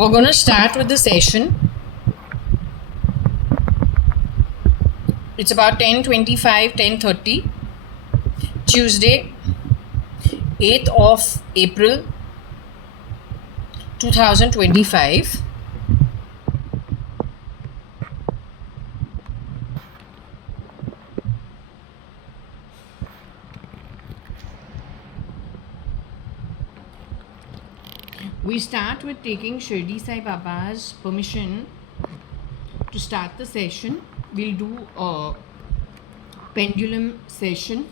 We're going to start with the session. It's about 10:25, 10:30, Tuesday, 8th of April, 2025. We start with taking Shirdi Sai Baba's permission to start the session. We'll do a pendulum session.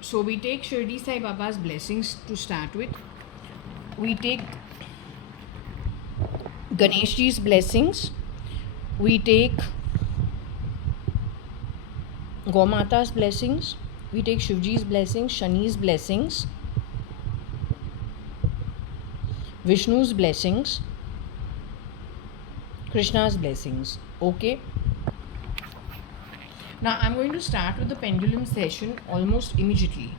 So we take Shirdi Sai Baba's blessings to start with. We take Ganesh Ji's blessings. We take Gaumata's blessings. We take Shivji's blessings, Shani's blessings, Vishnu's blessings, Krishna's blessings. Okay. Now I'm going to start with the pendulum session almost immediately.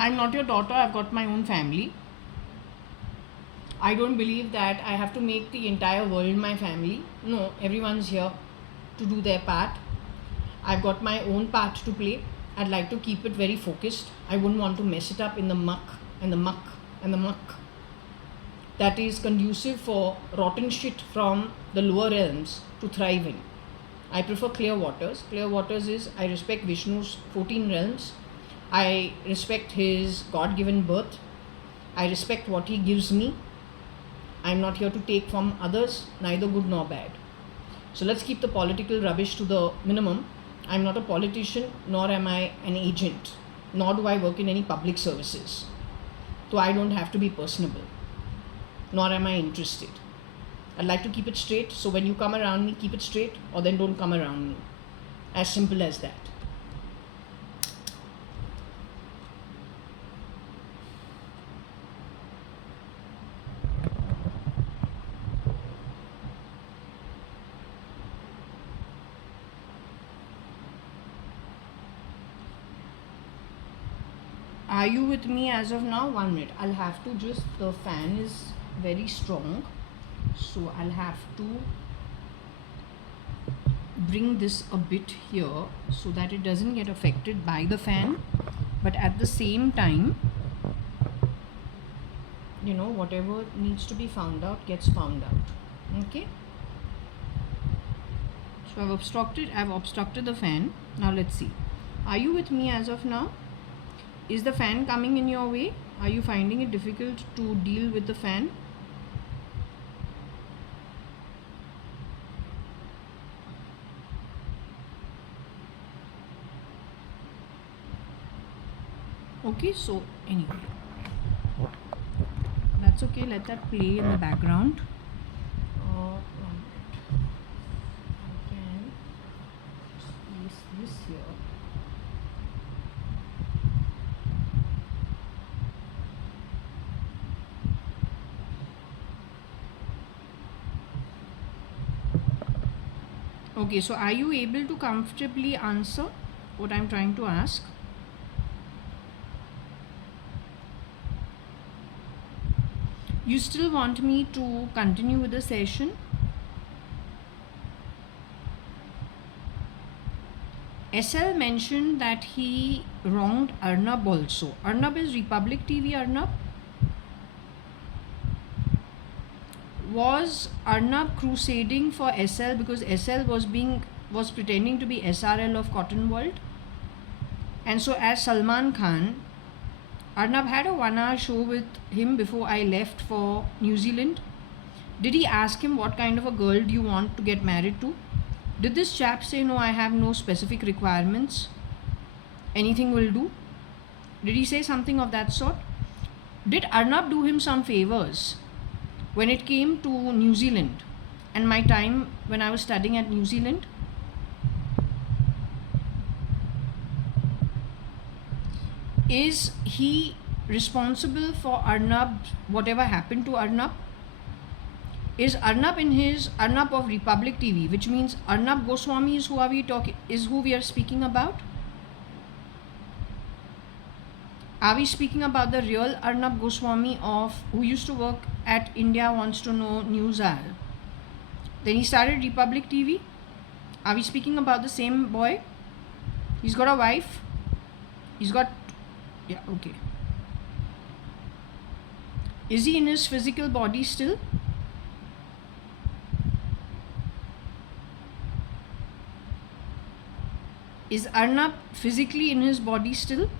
I'm not your daughter, I've got my own family. I don't believe that I have to make the entire world my family. No, everyone's here to do their part. I've got my own part to play. I'd like to keep it very focused. I wouldn't want to mess it up in the muck and the muck and the muck. That is conducive for rotten shit from the lower realms to thrive in. I prefer clear waters. Clear waters is I respect Vishnu's 14 realms. I respect his God-given birth. I respect what he gives me. I'm not here to take from others, neither good nor bad. So let's keep the political rubbish to the minimum. I'm not a politician, nor am I an agent, nor do I work in any public services. So I don't have to be personable, nor am I interested. I'd like to keep it straight, so when you come around me, keep it straight, or then don't come around me. As simple as that. Are you with me as of now? 1 minute. I'll have to just, the fan is very strong, so I'll have to bring this a bit here so that it doesn't get affected by the fan, but at the same time, you know, whatever needs to be found out gets found out. Okay, so I've obstructed the fan. Now let's see, are you with me as of now? Is the fan coming in your way? Are you finding it difficult to deal with the fan? Okay, so anyway, that's okay. Let that play in the background. I can place this here. Okay, so are you able to comfortably answer what I'm trying to ask? You still want me to continue with the session? SL mentioned that he wronged Arnab also. Arnab is Republic TV Arnab? Was Arnab crusading for SL because SL was pretending to be SRL of Cotton World? And so as Salman Khan, Arnab had a 1-hour show with him before I left for New Zealand. Did he ask him what kind of a girl do you want to get married to? Did this chap say, no, I have no specific requirements, anything will do? Did he say something of that sort? Did Arnab do him some favors when it came to New Zealand and my time when I was studying at New Zealand, is he responsible for Arnab, whatever happened to Arnab? Is Arnab in his Arnab of Republic TV, which means Arnab Goswami is who we are speaking about? Are we speaking about the real Arnab Goswami of who used to work at India Wants to Know News Hour? Then he started Republic TV. Are we speaking about the same boy? He's got a wife. He's got, yeah, okay. Is he in his physical body still? Is Arnab physically in his body still?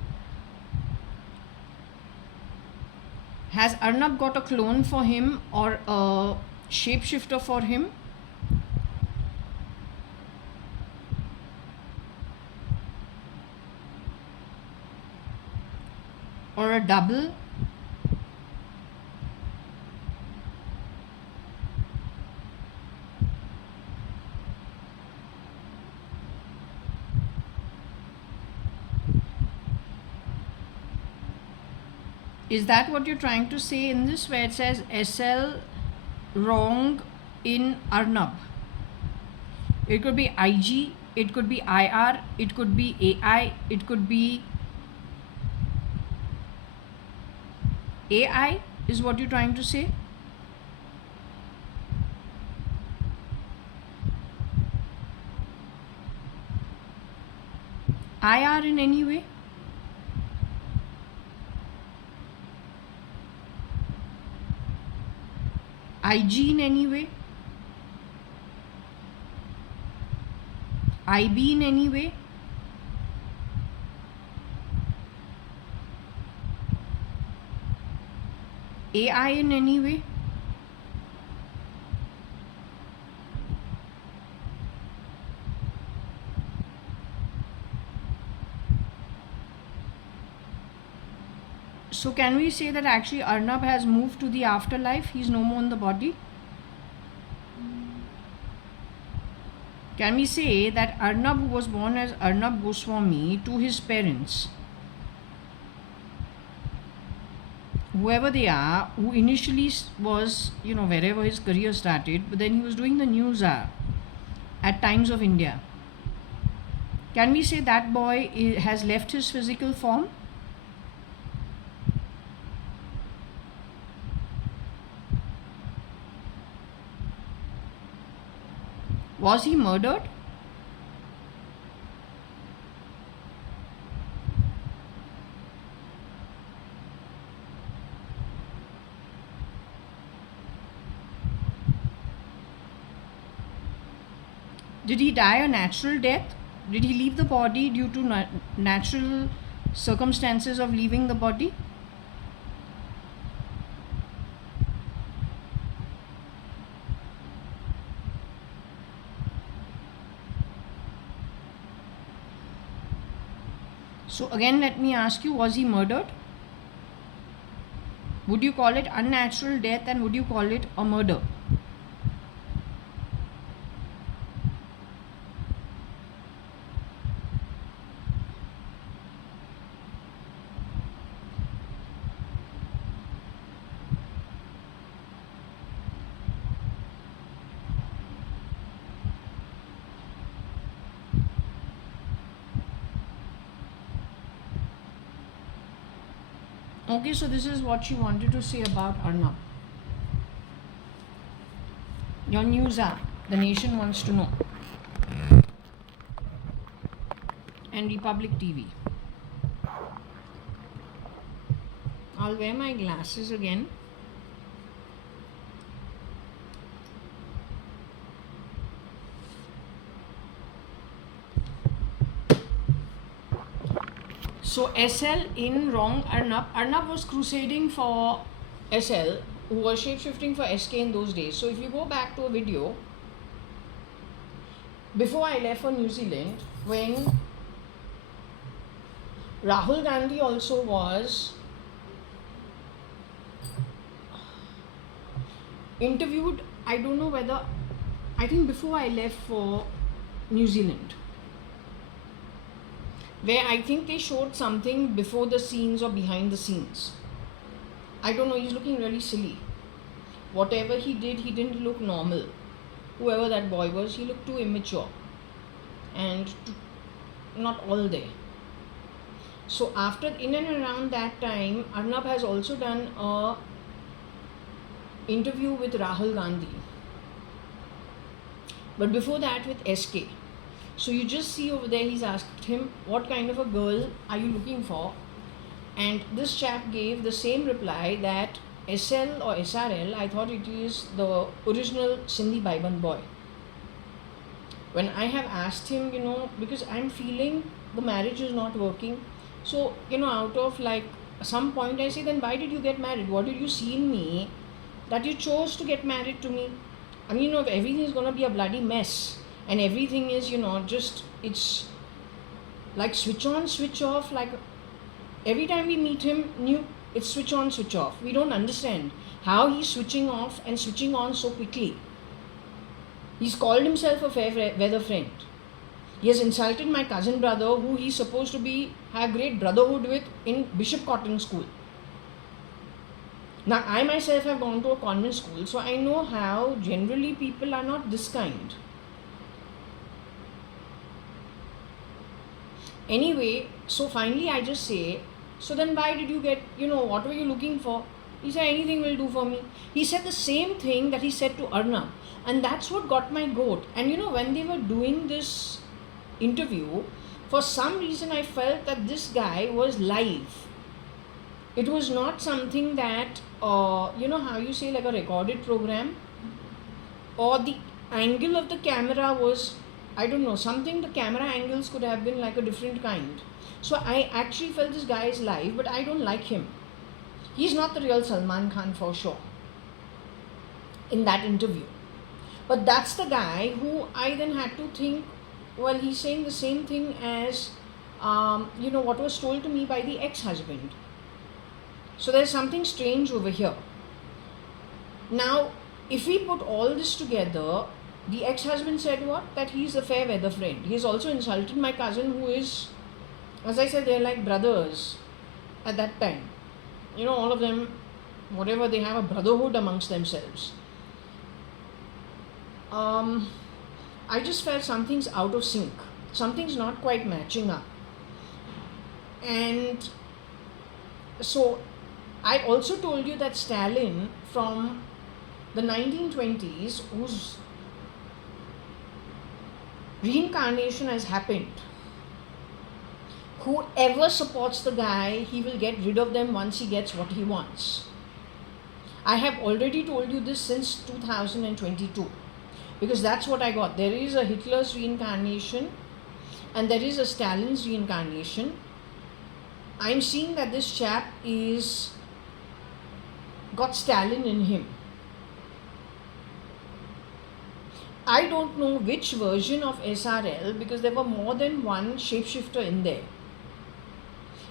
Has Arnab got a clone for him or a shapeshifter for him? Or a double? Is that what you're trying to say in this, where it says SL wrong in Arnab? It could be IG, it could be IR, it could be AI, it could be AI, is what you're trying to say? IR in any way? IG in any way? IB in any way? AI in any way? So can we say that actually Arnab has moved to the afterlife? He's no more in the body? Can we say that Arnab, who was born as Arnab Goswami, to his parents, whoever they are, who initially was, wherever his career started, but then he was doing the news at Times of India. Can we say that boy has left his physical form? Was he murdered? Did he die a natural death? Did he leave the body due to natural circumstances of leaving the body? So again, let me ask you, was he murdered? Would you call it unnatural death and would you call it a murder? Okay, so this is what she wanted to say about Arnab. Your news app, the nation wants to know. And Republic TV. I'll wear my glasses again. So SL in wrong Arnab. Arnab was crusading for SL, who was shapeshifting for SK in those days. So if you go back to a video, before I left for New Zealand, when Rahul Gandhi also was interviewed, I don't know whether, I think before I left for New Zealand, where I think they showed something before the scenes or behind the scenes. I don't know, he's looking really silly. Whatever he did, he didn't look normal. Whoever that boy was, he looked too immature and not all there. So after, in and around that time, Arnab has also done a interview with Rahul Gandhi, but before that with SK. So you just see over there, he's asked him, what kind of a girl are you looking for? And this chap gave the same reply that SL or SRL, I thought it is the original Sindhi Baiban boy. When I have asked him, because I'm feeling the marriage is not working. So, out of like some point I say, then why did you get married? What did you see in me that you chose to get married to me? I mean, if everything is going to be a bloody mess and everything is, just, it's like switch on, switch off, like every time we meet him, it's switch on, switch off. We don't understand how he's switching off and switching on so quickly. He's called himself a fair weather friend. He has insulted my cousin brother, who he's supposed to have great brotherhood with in Bishop Cotton School. Now, I myself have gone to a convent school, so I know how generally people are not this kind. Anyway, so finally I just say, so then why did you get, what were you looking for? He said, anything will do for me. He said the same thing that he said to Arnab. And that's what got my goat. And when they were doing this interview, for some reason I felt that this guy was live. It was not something that, how you say, like a recorded program, or the angle of the camera was, I don't know, something, the camera angles could have been like a different kind. So I actually felt this guy is live, but I don't like him. He's not the real Salman Khan for sure in that interview. But that's the guy who I then had to think, well, he's saying the same thing as, what was told to me by the ex-husband. So there's something strange over here. Now, if we put all this together, the ex-husband said what? That he's a fair weather friend. He's also insulted my cousin, who is, as I said, they're like brothers at that time. All of them, whatever, they have a brotherhood amongst themselves. I just felt something's out of sync. Something's not quite matching up. And so I also told you that Stalin from the 1920s, whose reincarnation has happened, whoever supports the guy, he will get rid of them once he gets what he wants. I have already told you this since 2022. Because that's what I got. There is a Hitler's reincarnation and there is a Stalin's reincarnation. I'm seeing that this chap is got Stalin in him. I don't know which version of SRL, because there were more than one shapeshifter in there.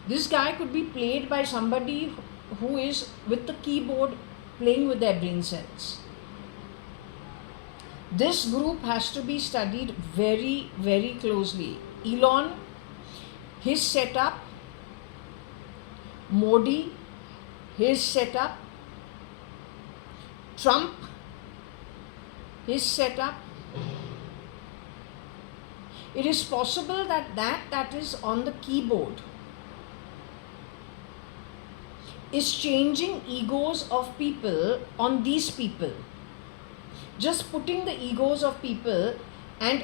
This guy could be played by somebody who is with the keyboard playing with their brain cells. This group has to be studied very, very closely. Elon, his setup, Modi, his setup, Trump, his setup. It is possible that is on the keyboard is changing egos of people on these people. Just putting the egos of people, and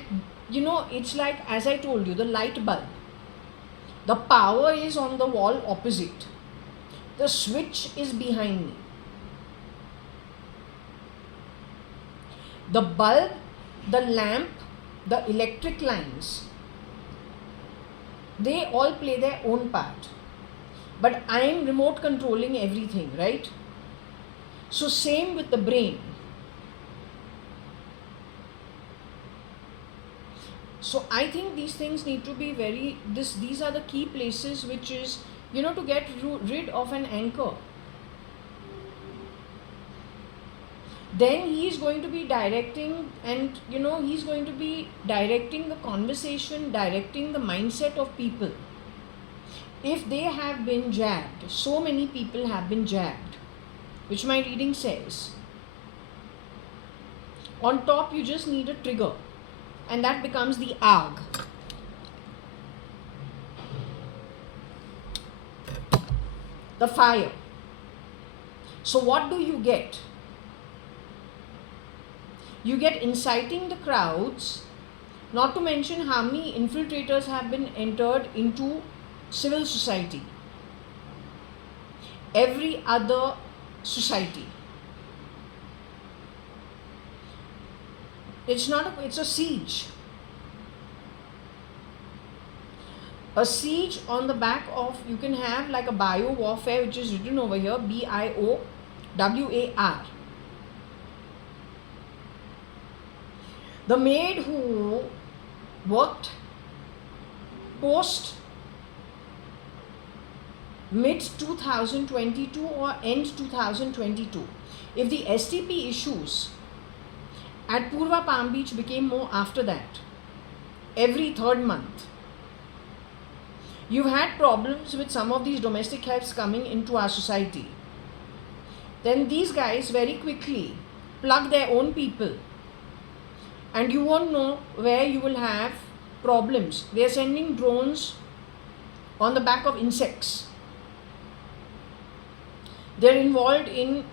it's like, as I told you, the light bulb. The power is on the wall opposite. The switch is behind me. The bulb, the lamp, the electric lines, they all play their own part. But I am remote controlling everything, right? So same with the brain. So I think these things need to be these are the key places, which is, to get rid of an anchor. then he is going to be directing, and he's going to be directing the conversation, directing the mindset of people. If they have been jabbed, so many people have been jabbed, which my reading says, on top you just need a trigger, and that becomes the arg. The fire. So what do you get? You get inciting the crowds, not to mention how many infiltrators have been entered into civil society, every other society. It's a siege. A siege on the back of, you can have like a bio warfare, which is written over here, BIOWAR. The maid who worked post mid 2022 or end 2022, if the STP issues at Purva Palm Beach became more after that, every third month, you've had problems with some of these domestic helps coming into our society, then these guys very quickly plug their own people, and you won't know where you will have problems. They are sending drones on the back of insects. They're involved in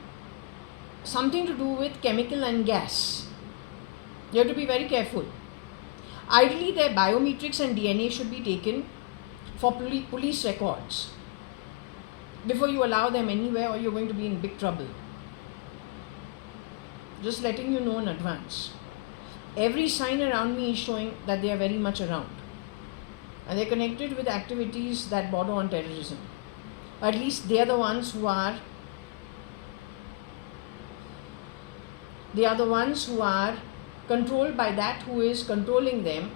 something to do with chemical and gas. You have to be very careful. Ideally, their biometrics and DNA should be taken for police records before you allow them anywhere, or you're going to be in big trouble. Just letting you know in advance. Every sign around me is showing that they are very much around, and they're connected with activities that border on terrorism. At least they are the ones who are controlled by that who is controlling them,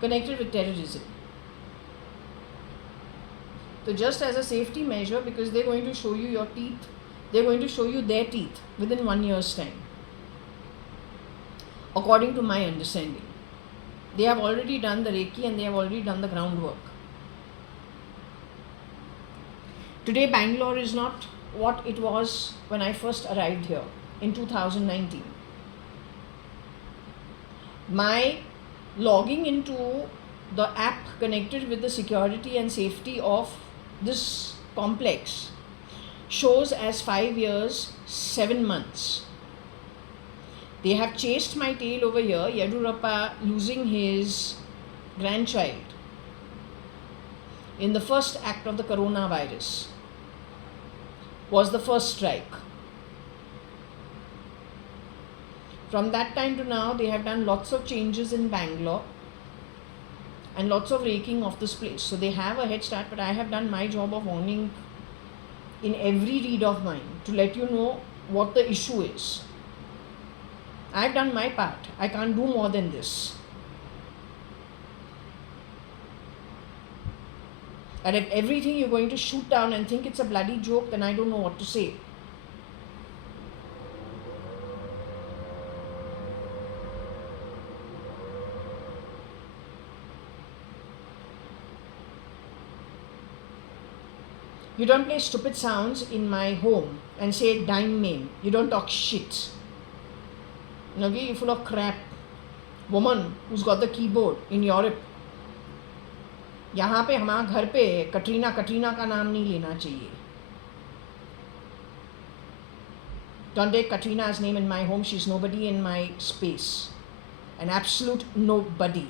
connected with terrorism. So just as a safety measure, because they're going to show you your teeth, they're going to show you their teeth within 1 year's time, according to my understanding. They have already done the Reiki and they have already done the groundwork. Today, Bangalore is not what it was when I first arrived here in 2019. My logging into the app connected with the security and safety of this complex shows as 5 years, 7 months. They have chased my tail over here. Yedurappa losing his grandchild in the first act of the coronavirus was the first strike. From that time to now, they have done lots of changes in Bangalore and lots of raking of this place. So they have a head start, but I have done my job of warning in every read of mine to let you know what the issue is. I have done my part. I can't do more than this. And if everything you're going to shoot down and think it's a bloody joke, then I don't know what to say. You don't play stupid sounds in my home and say dime name. You don't talk shit. Okay, you're full of crap. Woman who's got the keyboard in Europe. यहाँ पे हमारे घर पे कटरीना का नाम नहीं लेना चाहिए. Don't take Katrina's name in my home. She's nobody in my space. An absolute nobody.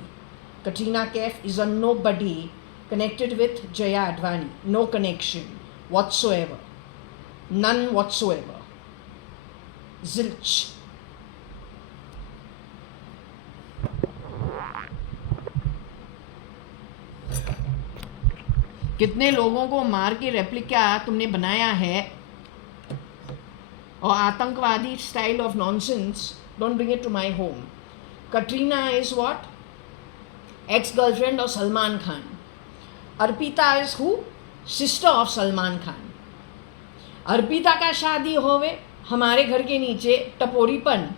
Katrina Kaif is a nobody connected with JAYA.ADVANI. No connection whatsoever. None whatsoever. Zilch. कितने लोगों को मार के रेप्लिका तुमने बनाया है, और आतंकवादी style of nonsense, don't bring it to my home. Katrina is what? Ex girlfriend of Salman Khan. Arpita is who? Sister of Salman Khan. Arpita का शादी होवे, हमारे घर के नीचे टपोरीपन,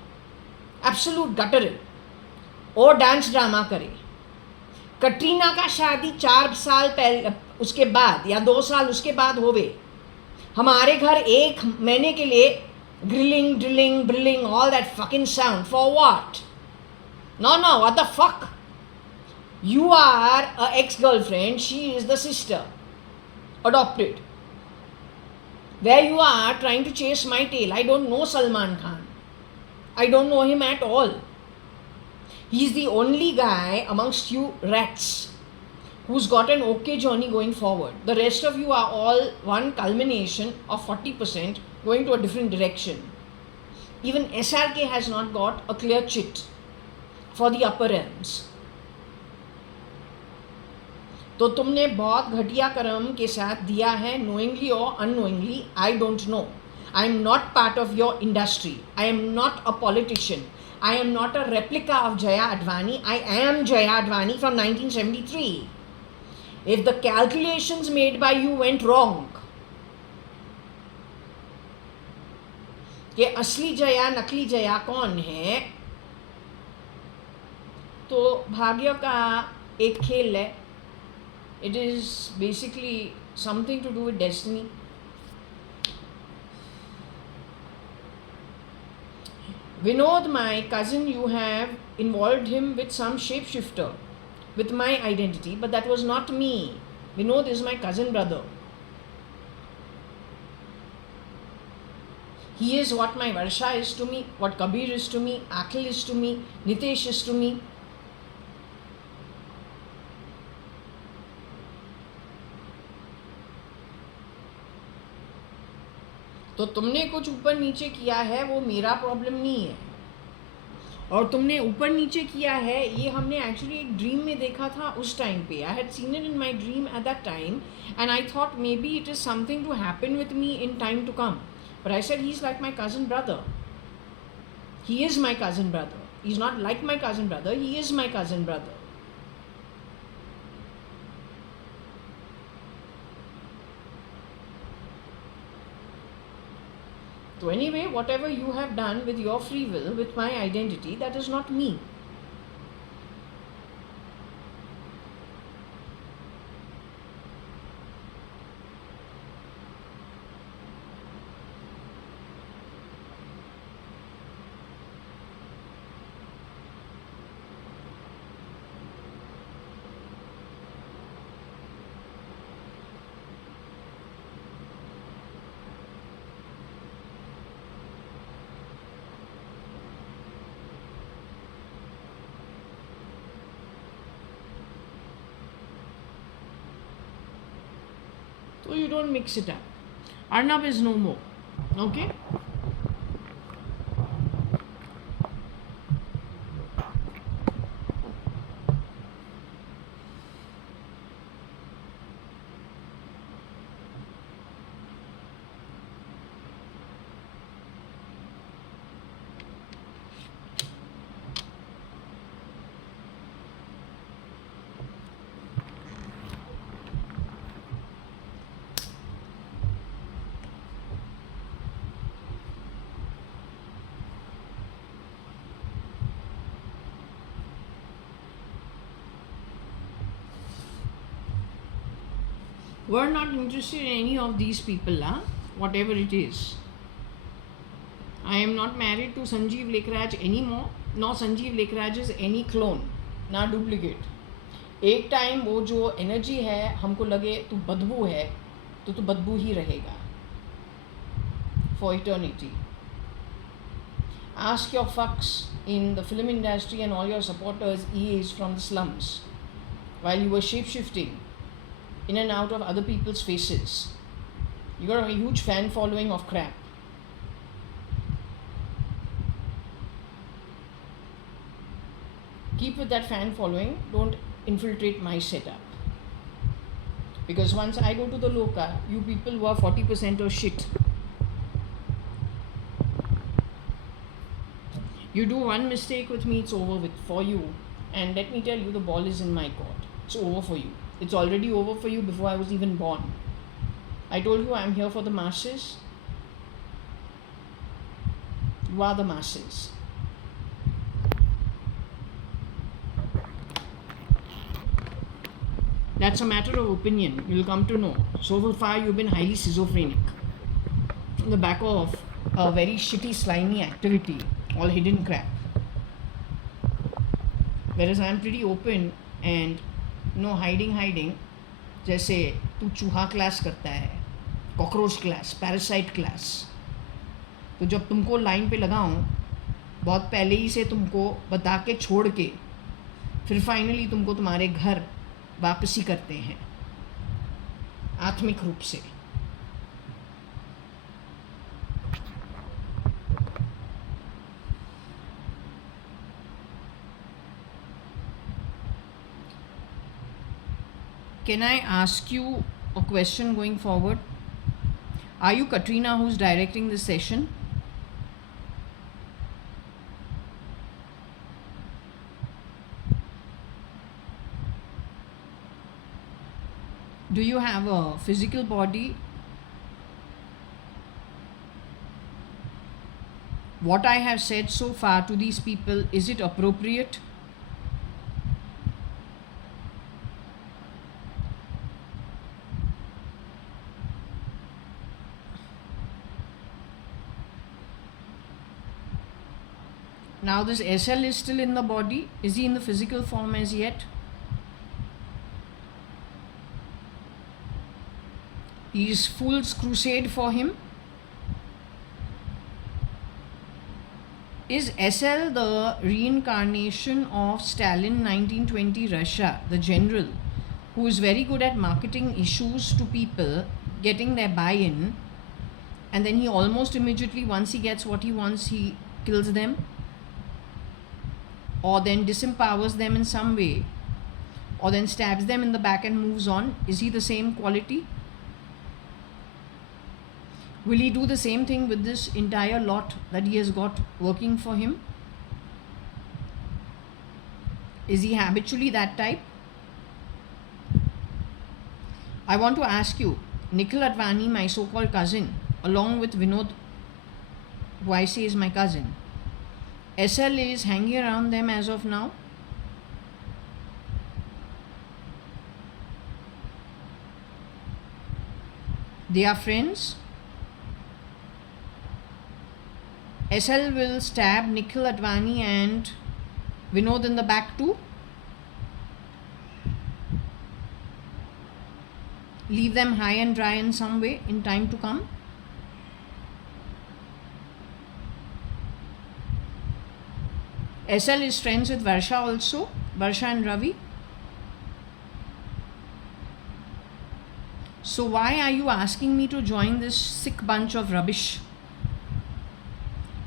एब्सोल्यूट गटर और डांस ड्रामा करे। कटरीना का शादी 4 साल पहले उसके बाद या 2 साल उसके बाद होवे, हमारे घर 1 महीने के लिए grilling drilling brilling all that fucking sound for what? No no, what the fuck? You are a ex-girlfriend, she is the sister, adopted. Where you are trying to chase my tail. I don't know Salman Khan. I don't know him at all. He's the only guy amongst you rats who's got an okay journey going forward. The rest of you are all one culmination of 40% going to a different direction. Even SRK has not got a clear chit for the upper ends. तो तुमने बहुत घटिया कर्म के साथ दिया है, knowingly or unknowingly, I don't know. I am not part of your industry. I am not a politician. I am not a replica of JAYA.ADVANI. I am JAYA.ADVANI from 1973. If the calculations made by you went wrong, कि असली जया नकली जया कौन है, तो भाग्य का एक खेल है. It is basically something to do with destiny. Vinod, my cousin, you have involved him with some shapeshifter with my identity, but that was not me. Vinod is my cousin brother. He is what my Varsha is to me, what Kabir is to me, Akhil is to me, Nitesh is to me. तो तुमने कुछ ऊपर नीचे किया है, वो मेरा problem नहीं है. और तुमने ऊपर नीचे किया है, ये हमने एक्चुअली एक ड्रीम में देखा था उस टाइम पे. I had seen it in my dream at that time and I thought maybe it is something to happen with me in time to come. But I said he is like my cousin brother. He is my cousin brother. He is not like my cousin brother, he is my cousin brother. So anyway, whatever you have done with your free will, with my identity, that is not me. So you don't mix it up. Arnab is no more. Okay? We're not interested in any of these people, whatever it is. I am not married to Sanjeev Lekhraj anymore, nor Sanjeev Lekhraj is any clone, ना duplicate. एक time वो जो energy है हमको लगे तो बदबू है, तो बदबू ही रहेगा for eternity. Ask your fucks in the film industry and all your supporters EAs from the slums while you were shape-shifting in and out of other people's faces. You got a huge fan following of crap. Keep with that fan following. Don't infiltrate my setup. Because once I go to the Loka, you people who are 40% of shit. You do one mistake with me, it's over with for you. And let me tell you, the ball is in my court. It's over for you. It's already over for you before I was even born. I told you I'm here for the masses. You are the masses. That's a matter of opinion. You'll come to know. So far, you've been highly schizophrenic. On the back of a very shitty, slimy activity, all hidden crap. Whereas I'm pretty open and no hiding. जैसे तू चूहा class करता है, cockroach class, parasite class, तो जब तुमको line पे लगाऊं बहुत पहले ही से तुमको बता के छोड़ के फिर फाइनली तुमको तुम्हारे घर वापसी करते हैं आत्मिक रूप से. Can I ask you a question going forward? Are you Katrina who's directing this session? Do you have a physical body? What I have said so far to these people, is it appropriate? Now this SL is still in the body. Is he in the physical form as yet? Is fool's crusade for him? Is SL the reincarnation of Stalin 1920 Russia, the general, who is very good at marketing issues to people, getting their buy-in, and then he almost immediately, once he gets what he wants, he kills them? Or then disempowers them in some way, or then stabs them in the back and moves on? Is he the same quality? Will he do the same thing with this entire lot that he has got working for him? Is he habitually that type? I want to ask you, Nikhil Advani, my so-called cousin, along with Vinod, who I say is my cousin, SL is hanging around them as of now? They are friends? SL will stab Nikhil Advani and Vinod in the back too? Leave them high and dry in some way in time to come? SL is friends with Varsha also, Varsha and Ravi. So why are you asking me to join this sick bunch of rubbish?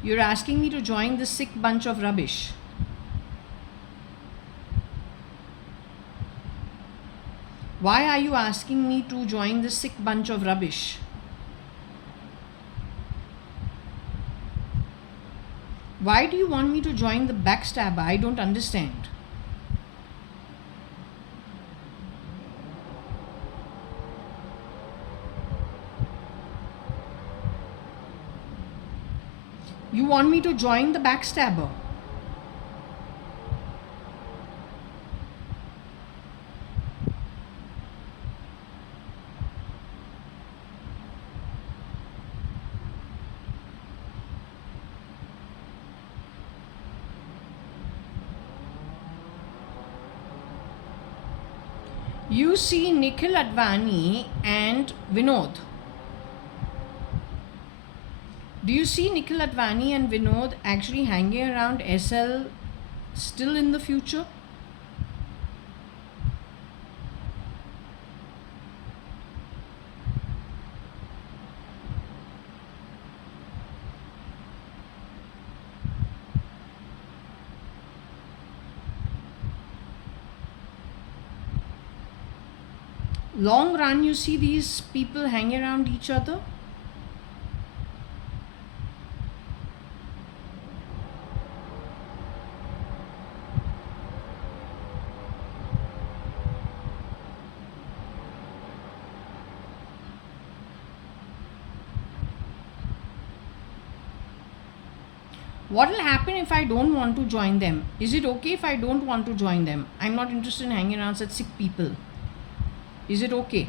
You're asking me to join this sick bunch of rubbish. Why are you asking me to join this sick bunch of rubbish? Why do you want me to join the backstabber? I don't understand. You want me to join the backstabber? You see Nikhil Advani and Vinod. Do you see Nikhil Advani and Vinod actually hanging around SL still in the future? Long run, you see these people hanging around each other? What will happen if I don't want to join them? Is it okay if I don't want to join them? I'm not interested in hanging around such sick people. Is it okay?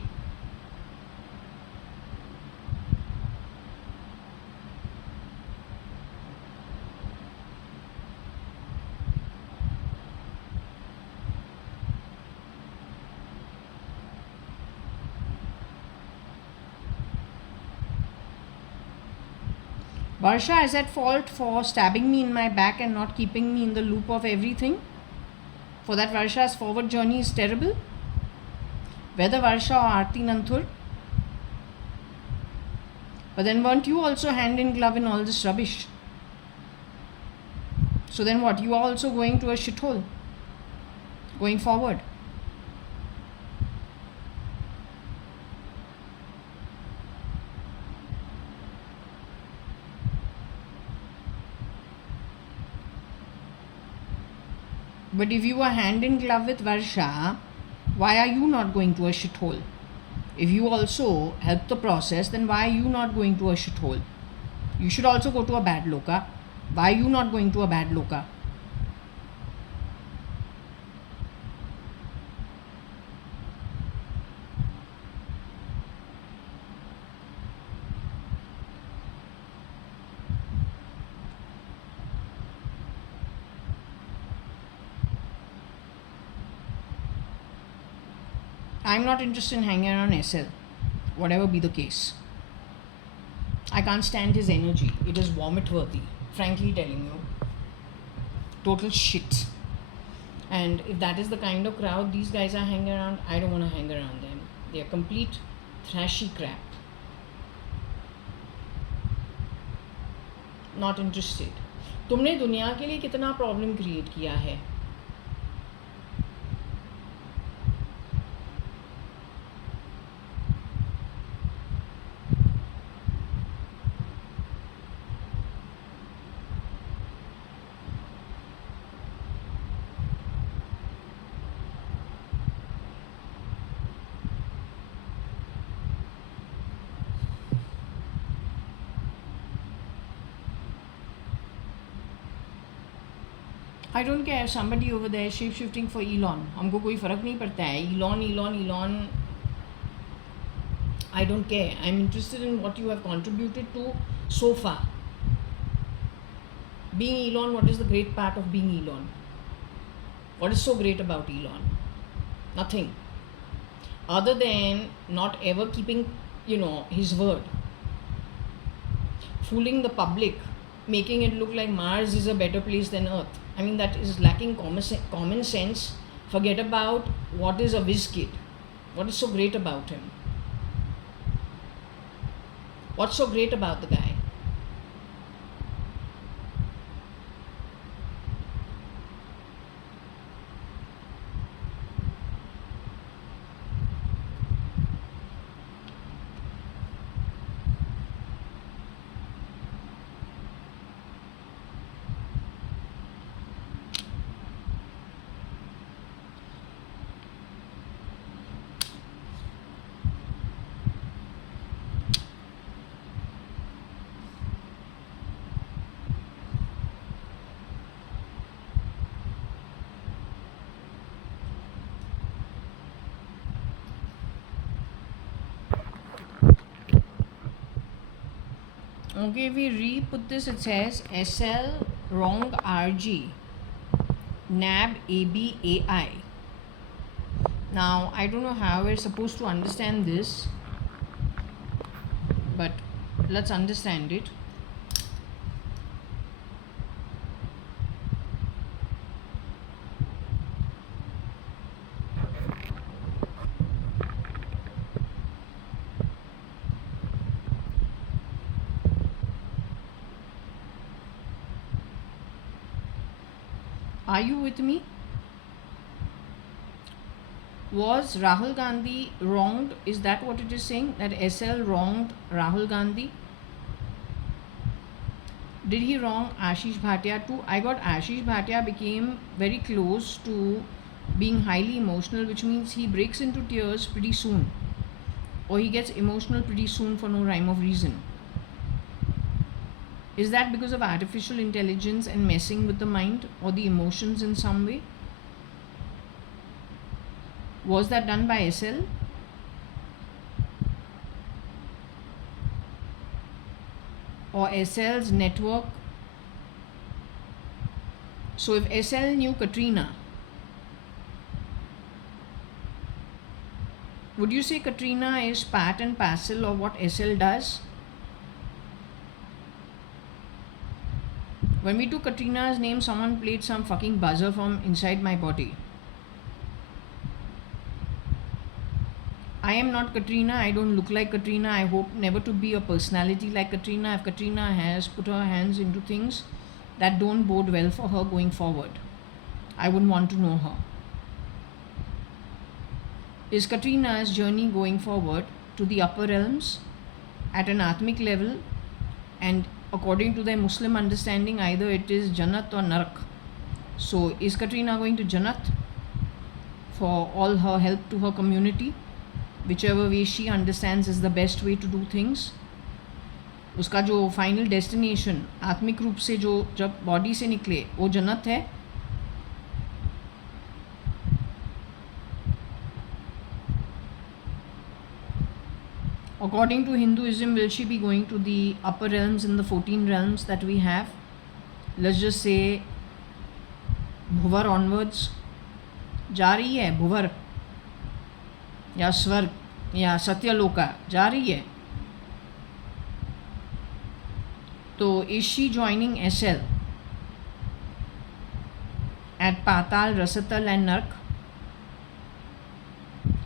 Varsha is at fault for stabbing me in my back and not keeping me in the loop of everything. For that, Varsha's forward journey is terrible. Whether Varsha or Aarti Nanthur. But then weren't you also hand in glove in all this rubbish? So then what? You are also going to a shithole going forward. But if you are hand in glove with Varsha, why are you not going to a shithole? If you also help the process, then why are you not going to a shithole? You should also go to a bad loka. Why are you not going to a bad loka? I'm not interested in hanging around SL, whatever be the case. I can't stand his energy. It is vomit worthy, frankly telling you. Total shit. And if that is the kind of crowd these guys are hanging around, I don't want to hang around them. They are complete thrashy crap. Not interested. तुमने दुनिया के लिए कितना problem create किया है? I don't care if somebody over there is shape shifting for Elon. हमको कोई फर्क नहीं पड़ता है. Elon. I don't care. I'm interested in what you have contributed to so far. Being Elon, what is the great part of being Elon? What is so great about Elon? Nothing. Other than not ever keeping, his word. Fooling the public, making it look like Mars is a better place than Earth. I mean, that is lacking common sense. Forget about what is a whiz kid. What is so great about him? What's so great about the guy? Okay, if we re-put this, it says SL wrong RG NAB ABAI. Now, I don't know how we're supposed to understand this, but let's understand it. Are you with me? Was Rahul Gandhi wronged? Is that what it is saying? That SL wronged Rahul Gandhi? Did he wrong Ashish Bhatia too? I got Ashish Bhatia became very close to being highly emotional, which means he breaks into tears pretty soon. Or he gets emotional pretty soon for no rhyme of reason. Is that because of artificial intelligence and messing with the mind or the emotions in some way? Was that done by SL? Or SL's network? So if SL knew Katrina, would you say Katrina is part and parcel of what SL does? When we took Katrina's name, someone played some fucking buzzer from inside my body. I am not Katrina. I don't look like Katrina. I hope never to be a personality like Katrina. If Katrina has put her hands into things that don't bode well for her going forward, I wouldn't want to know her. Is Katrina's journey going forward to the upper realms at an atmic level, and according to their Muslim understanding, either it is Jannat or Narak. So is Katrina going to Jannat for all her help to her community, whichever way she understands is the best way to do things? उसका जो final destination आत्मिक रूप से जो जब body से निकले वो जन्नत है? According to Hinduism, will she be going to the upper realms in the 14 realms that we have? Let's just say भुवर onwards. जा रही है भुवर या स्वर्ग या सत्यलोका जा रही है. तो is she joining SL at Patal, Rasatal and Nark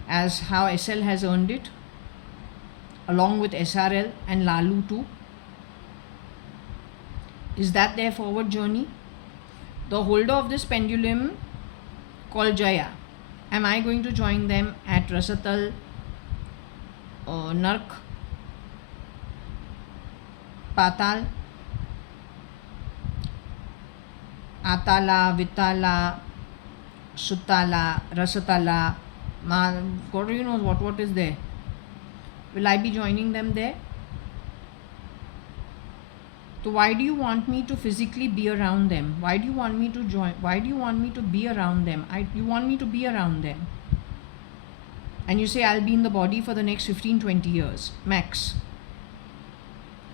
as how SL has earned it, along with SRL and Lalu too? Is that their forward journey? The holder of this pendulum called Jaya, am I going to join them at Rasatal, Nark, Patal, Atala, Vitala, Sutala, Rasatala, God only knows what is there. Will I be joining them there? So why do you want me to physically be around them? Why do you want me to join? Why do you want me to be around them? You want me to be around them. And you say I'll be in the body for the next 15-20 years, max.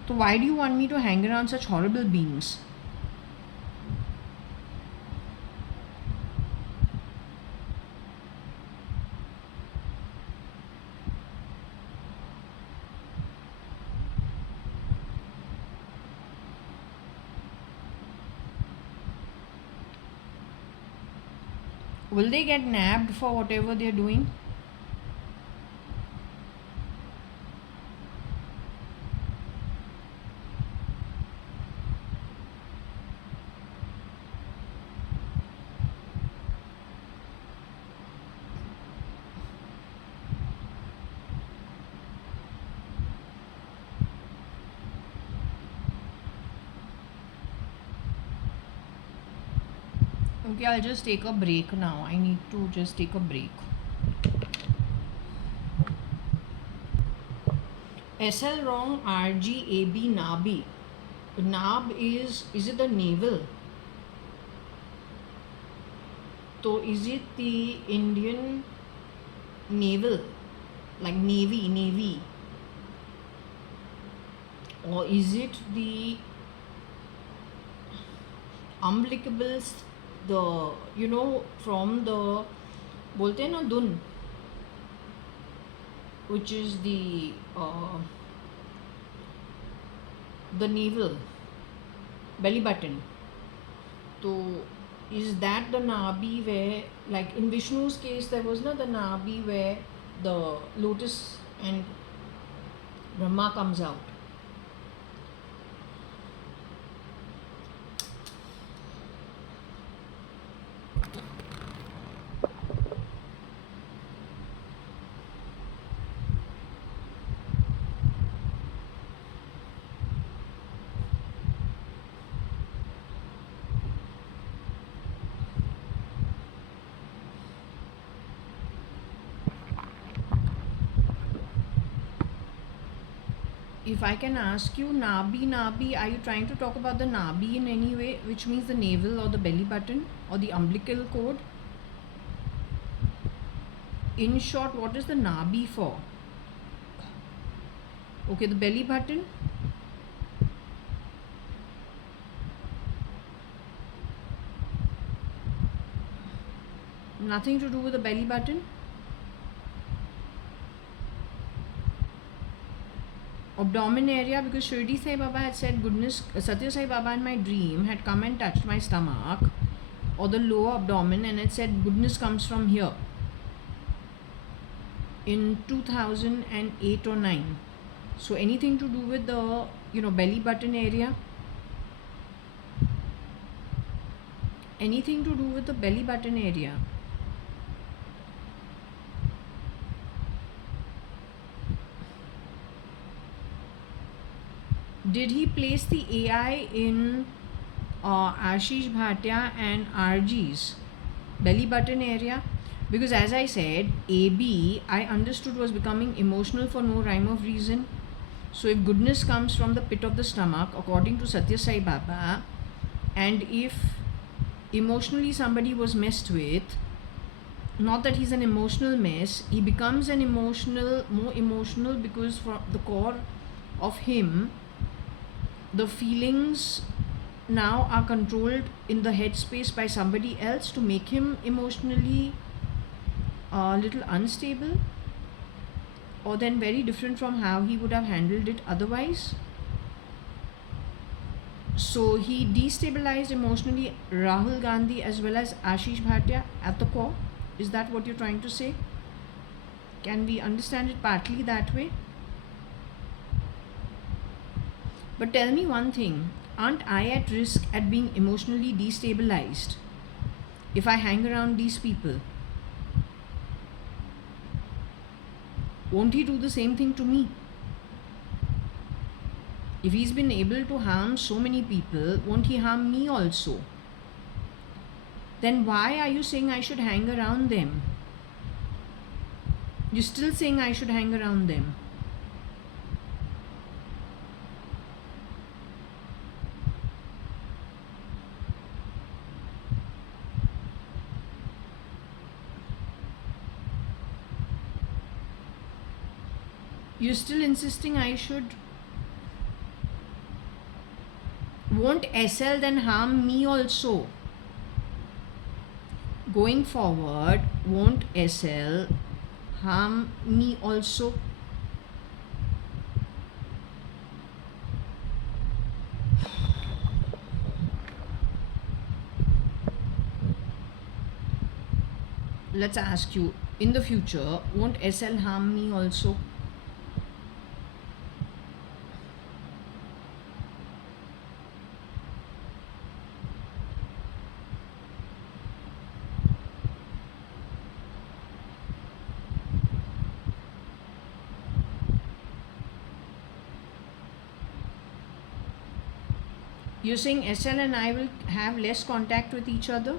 So why do you want me to hang around such horrible beings? Will they get nabbed for whatever they're doing? Okay, I'll just take a break now. I need to just take a break. SL wrong, RGAB Nabi. Nab is it the navel? So is it the Indian naval, like navy? Or is it the umbilicables, the from the बोलते हैं ना दुन, which is the navel belly button. So is that the nabi where, like in Vishnu's case, there was not the nabi where the lotus and Brahma comes out? if I can ask you, Nabi, are you trying to talk about the Nabi in any way, which means the navel or the belly button or the umbilical cord? In short, what is the Nabi for? Okay, the belly button. Nothing to do with the belly button. Abdomen area, because Shirdi Sai Baba had said, goodness, Satya Sai Baba in my dream had come and touched my stomach or the lower abdomen and had said, goodness comes from here in 2008 or 9. So anything to do with the, belly button area? Anything to do with the belly button area? Did he place the AI in Ashish Bhatia and RG's belly button area? Because as I said, AB, I understood, was becoming emotional for no rhyme of reason. So if goodness comes from the pit of the stomach, according to Satya Sai Baba, and if emotionally somebody was messed with, not that he's an emotional mess, he becomes more emotional because from the core of him, the feelings now are controlled in the headspace by somebody else to make him emotionally a little unstable, or then very different from how he would have handled it otherwise. So he destabilized emotionally Rahul Gandhi as well as Ashish Bhatia at the core. Is that what you're trying to say? Can we understand it partly that way? But tell me one thing, aren't I at risk at being emotionally destabilized if I hang around these people? Won't he do the same thing to me? If he's been able to harm so many people, won't he harm me also? Then why are you saying I should hang around them? You're still saying I should hang around them. You're still insisting I should. Won't SL then harm me also? Going forward, won't SL harm me also? Let's ask you, in the future, won't SL harm me also? You're saying SL and I will have less contact with each other?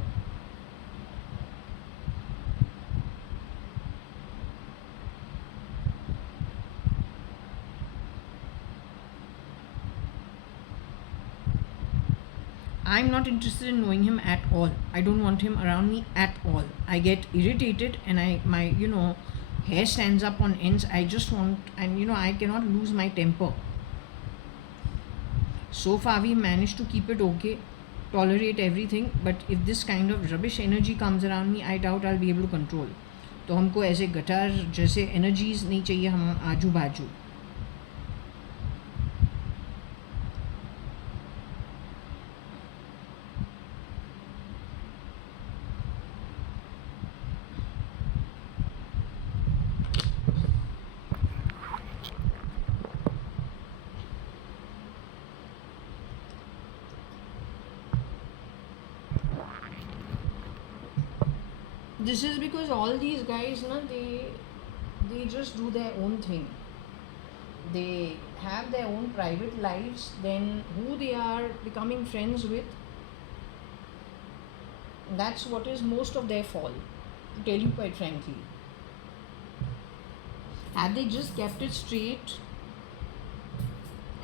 I'm not interested in knowing him at all. I don't want him around me at all. I get irritated and my hair stands up on ends. I just want, and I cannot lose my temper. So far we managed to keep it okay, tolerate everything, but if this kind of rubbish energy comes around me, I doubt I'll be able to control. तो हमको ऐसे गटार जैसे energies नहीं चाहिए हम आजू बाजू. This is because all these guys, they just do their own thing. They have their own private lives. Then who they are becoming friends with, that's what is most of their fall. To tell you quite frankly, had they just kept it straight,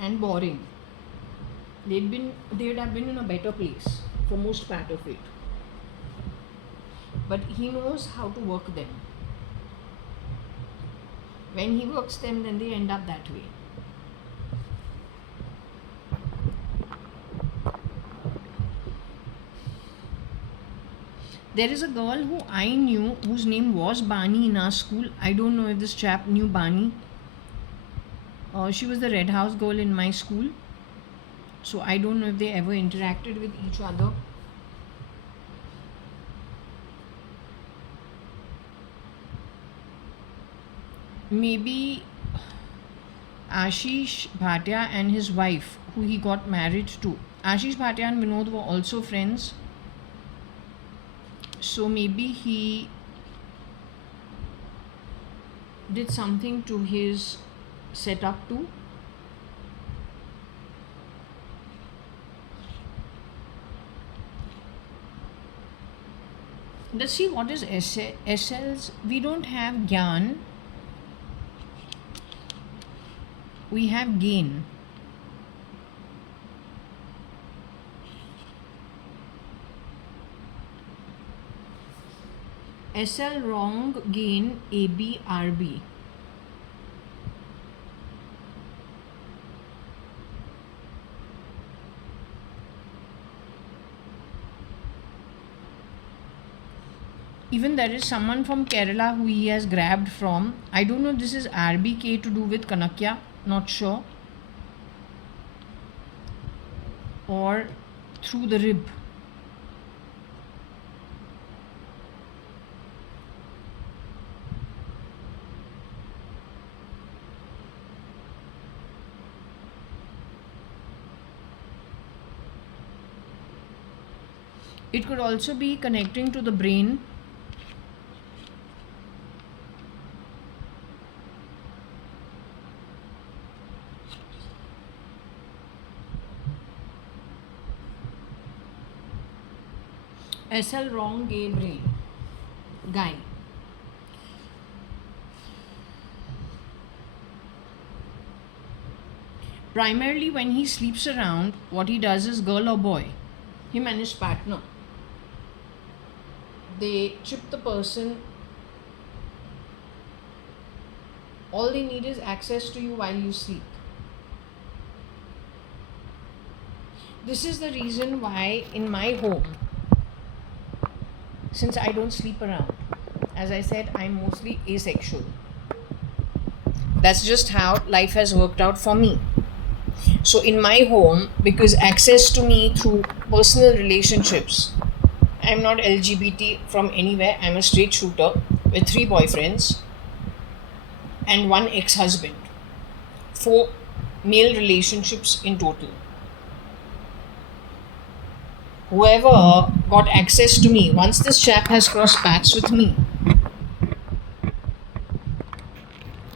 and boring. They'd have been in a better place for most part of it. But he knows how to work them. When he works them, then they end up that way. There is a girl who I knew whose name was Bani in our school. I don't know if this chap knew Bani. She was the Red House girl in my school. So I don't know if they ever interacted with each other. Maybe Ashish Bhatia and his wife, who he got married to. Ashish Bhatia and Vinod were also friends. So maybe he did something to his setup too. Let's see what is SL's. We don't have Gyan. We have gain. SL wrong, gain, AB, RB. Even there is someone from Kerala who he has grabbed from. I don't know if this is RBK to do with Kanakya, not sure. Or through the rib. It could also be connecting to the brain. SL wrong, gay brain. Guy. Primarily when he sleeps around, what he does is girl or boy, him and his partner, they chip the person. All they need is access to you while you sleep. This is the reason why in my home, since I don't sleep around, as I said, I'm mostly asexual. That's just how life has worked out for me. So in my home, because access to me through personal relationships, I'm not LGBT from anywhere. I'm a straight shooter with 3 boyfriends and 1 ex-husband. 4 male relationships in total. Whoever got access to me, once this chap has crossed paths with me,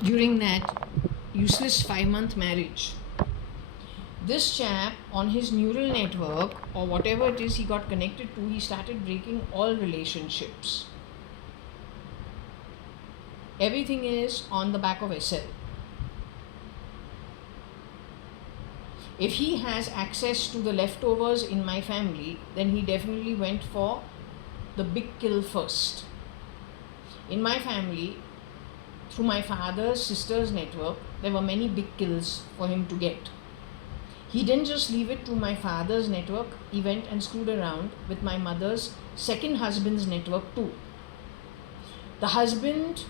during that useless 5-month marriage, this chap on his neural network or whatever it is he got connected to, he started breaking all relationships. Everything is on the back of SL. If he has access to the leftovers in my family, then he definitely went for the big kill first. In my family, through my father's sister's network, there were many big kills for him to get. He didn't just leave it to my father's network, he went and screwed around with my mother's second husband's network too. The husband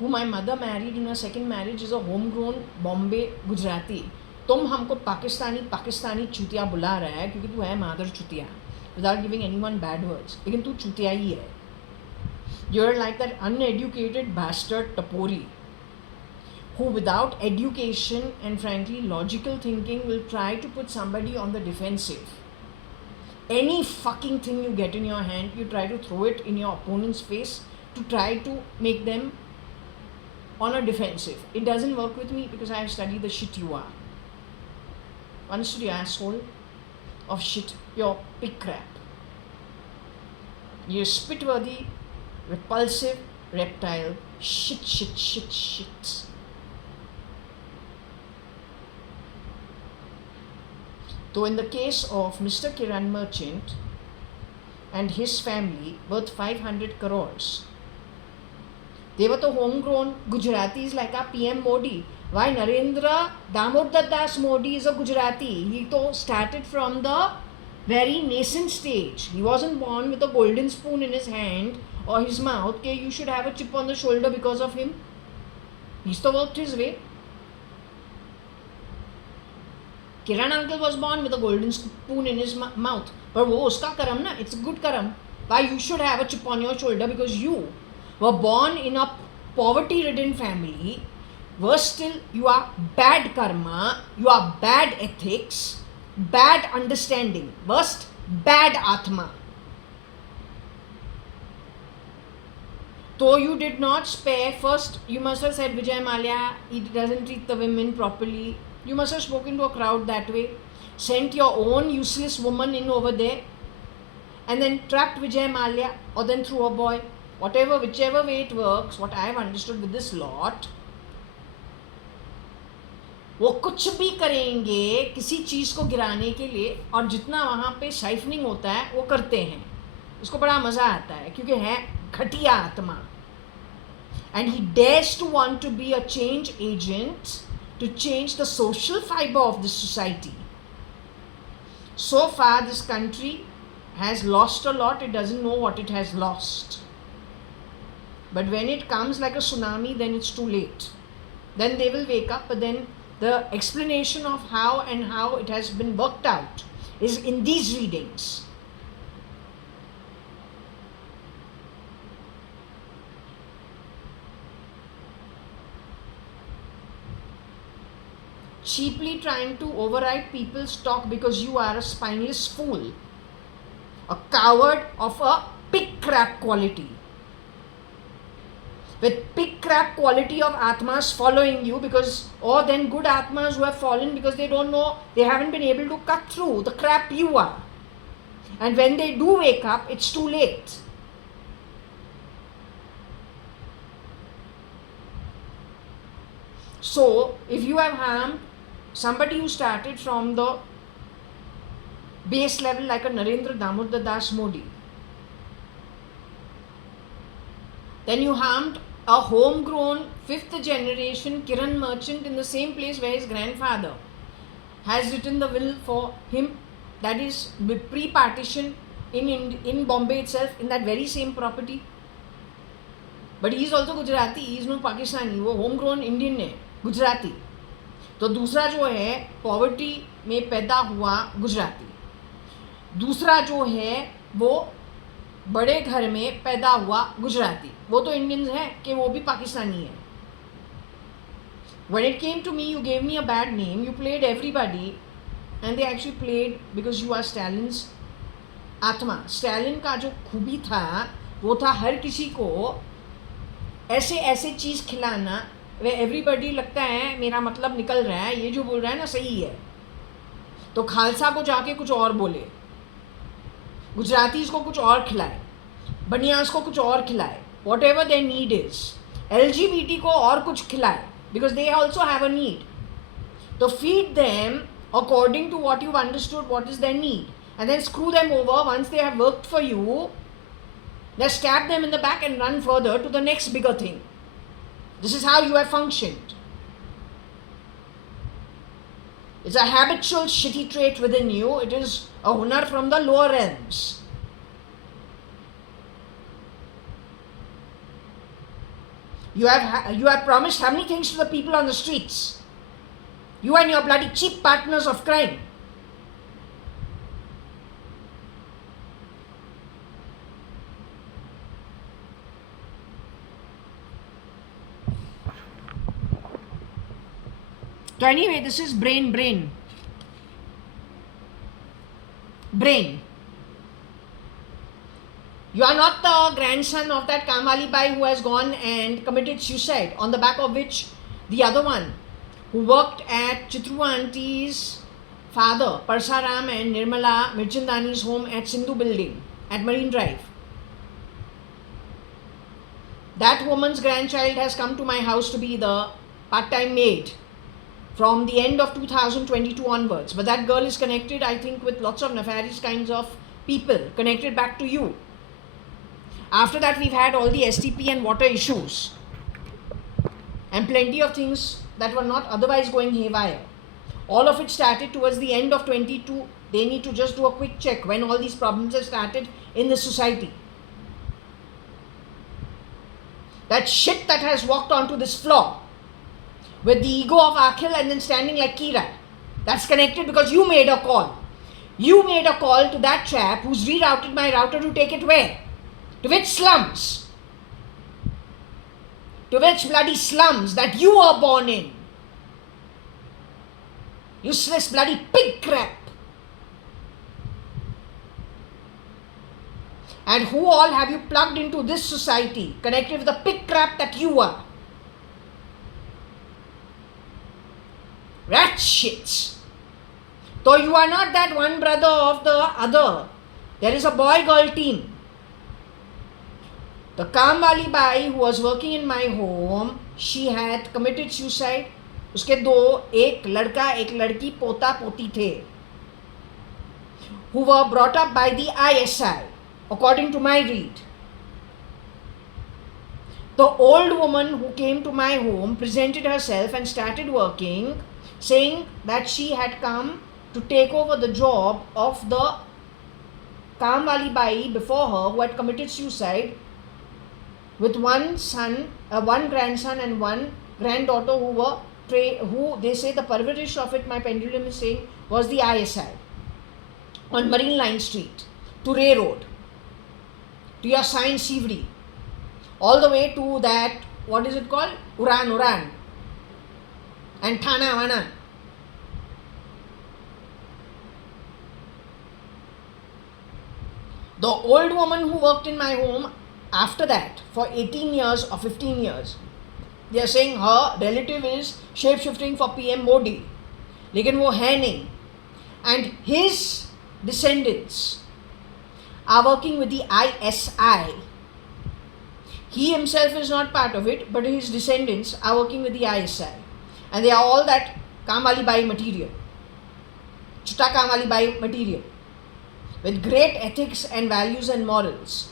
who my mother married in her second marriage is a homegrown Bombay Gujarati. तुम हमको पाकिस्तानी चुतिया बुला रहा है क्योंकि तू है मादर चुतिया, without giving anyone bad words, लेकिन तू चुतिया ही है. You're like that uneducated bastard Tapori who without education and frankly logical thinking will try to put somebody on the defensive. Any fucking thing you get in your hand, you try to throw it in your opponent's face to try to make them on a defensive. It doesn't work with me because I have studied the shit you are. Honestly, you asshole of shit, you're pig crap. You're spit-worthy, repulsive, reptile, shit. So in the case of Mr. Kiran Merchant and his family worth 500 crores, they were the homegrown Gujaratis like our PM Modi. Why Narendra Damodar Das Modi is a Gujarati? He started from the very nascent stage. He wasn't born with a golden spoon in his hand or his mouth. Okay, you should have a chip on the shoulder because of him. He's तो worked his way. Kiran uncle was born with a golden spoon in his mouth. But वो उसका कर्म ना, it's a good कर्म. Why you should have a chip on your shoulder? Because you were born in a poverty-ridden family. Worse still, you are bad karma, you are bad ethics, bad understanding. Worst, bad atma. Though you did not spare, first you must have said Vijay Mallya, he doesn't treat the women properly. You must have spoken to a crowd that way, sent your own useless woman in over there, and then trapped Vijay Mallya, or then threw a boy. Whatever, whichever way it works, what I have understood with this lot, वो कुछ भी करेंगे किसी चीज़ को गिराने के लिए, और जितना वहाँ पे साइफनिंग होता है वो करते हैं. इसको बड़ा मज़ा आता है क्योंकि है घटिया आत्मा. And he dares to want to be a change agent to change the social fiber of the society. So far this country has lost a lot. It doesn't know what it has lost. But when it comes like a tsunami, then it's too late. Then they will wake up, but then the explanation of how it has been worked out is in these readings. Cheaply trying to override people's talk because you are a spineless fool, a coward of a pig crap quality, with pig crap quality of atmas following you, because or then good atmas who have fallen because they don't know, they haven't been able to cut through the crap you are, and when they do wake up, it's too late. So if you have harmed somebody who started from the base level like a Narendra Damodar Das Modi, then you harmed a homegrown 5th generation Kiran Merchant in the same place where his grandfather has written the will for him, that is pre-partition in Bombay itself, in that very same property. But he is also Gujarati, he is not Pakistani, वो homegrown Indian है, Gujarati. तो दूसरा जो है poverty में पैदा हुआ गुजराती, दूसरा जो है वो बड़े घर में पैदा हुआ गुजराती, वो तो इंडियंस हैं कि वो भी पाकिस्तानी है. When it came to me, you gave me a bad name, you played everybody, and they actually played because you are Stalin's आत्मा. स्टैलिन का जो खूबी था वो था हर किसी को ऐसे ऐसे चीज़ खिलाना वे एवरीबडी लगता है मेरा मतलब निकल रहा है, ये जो बोल रहा है ना सही है, तो खालसा को जाके कुछ और बोले, गुजरातीज़ को कुछ और खिलाए, बनियास को कुछ और खिलाए, whatever their need is, LGBT को और कुछ खिलाए, because they also have a need. तो feed them according to what you understood what is their need, and then screw them over once they have worked for you. Then stab them in the back and run further to the next bigger thing. This is how you have functioned. It's a habitual shitty trait within you. It is a hunar from the lower realms. You have promised how many things to the people on the streets? You and your bloody cheap partners of crime. So anyway, this is brain. You are not the grandson of that Kamali Bai who has gone and committed suicide, on the back of which the other one who worked at Chitru Auntie's father, Parsaram and Nirmala Mirchandani's home at Sindhu Building at Marine Drive. That woman's grandchild has come to my house to be the part-time maid. from the end of 2022 onwards. But that girl is connected, I think, with lots of nefarious kinds of people, connected back to you. After that, we've had all the STP and water issues and plenty of things that were not otherwise going haywire. All of it started towards the end of 22. They need to just do a quick check when all these problems have started in the society. That shit that has walked onto this floor with the ego of Akhil and then standing like Kira, that's connected because you made a call. You made a call to that chap who's rerouted my router to take it where? To which slums? To which bloody slums that you were born in? Useless bloody pig crap. And who all have you plugged into this society, connected with the pig crap that you are? Rat shits. Though you are not that one brother of the other, there is a boy-girl team. The Kamwali Bai who was working in my home, she had committed suicide. उसके दो, एक लड़का एक लड़की पोता पोती थे, who were brought up by the ISI, according to my read. The old woman who came to my home presented herself and started working, saying that she had come to take over the job of the Kamwali Bai before her, who had committed suicide, with one son, one grandson and one granddaughter who they say the parvarish of it, my pendulum is saying, was the ISI on Marine Line Street to Ray Road, to your Science Sivri, all the way to that, what is it called? Uran and Thana Vana. The old woman who worked in my home after that for 18 years or 15 years, they are saying her relative is shape-shifting for PM Modi. लेकिन वो है नहीं. And his descendants are working with the ISI. He himself is not part of it, but his descendants are working with the ISI. And they are all that Kamwali Bai material. Chutta Kamwali Bai material. With great ethics and values and morals.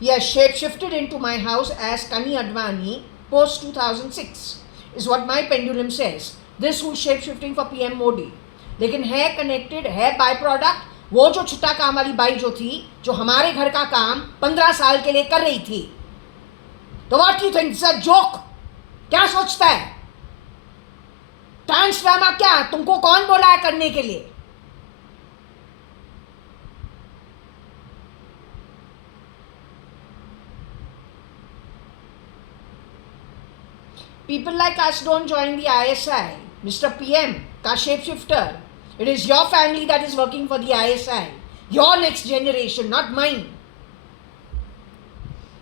He has shape-shifted into my house as JAYA.ADVANI post 2006, is what my pendulum says. This who is shape-shifting for PM Modi. लेकिन है connected, है by product, वो जो छुट्टा काम वाली by जो थी, जो हमारे घर का काम 15 साल के लिए कर रही थी. तो what do you think? It's a joke? क्या सोचता है? डांस ड्रामा क्या? तुमको कौन बोला है करने के लिए? People like us don't join the ISI. Mr. PM, ka shapeshifter. It is your family that is working for the ISI. Your next generation, not mine.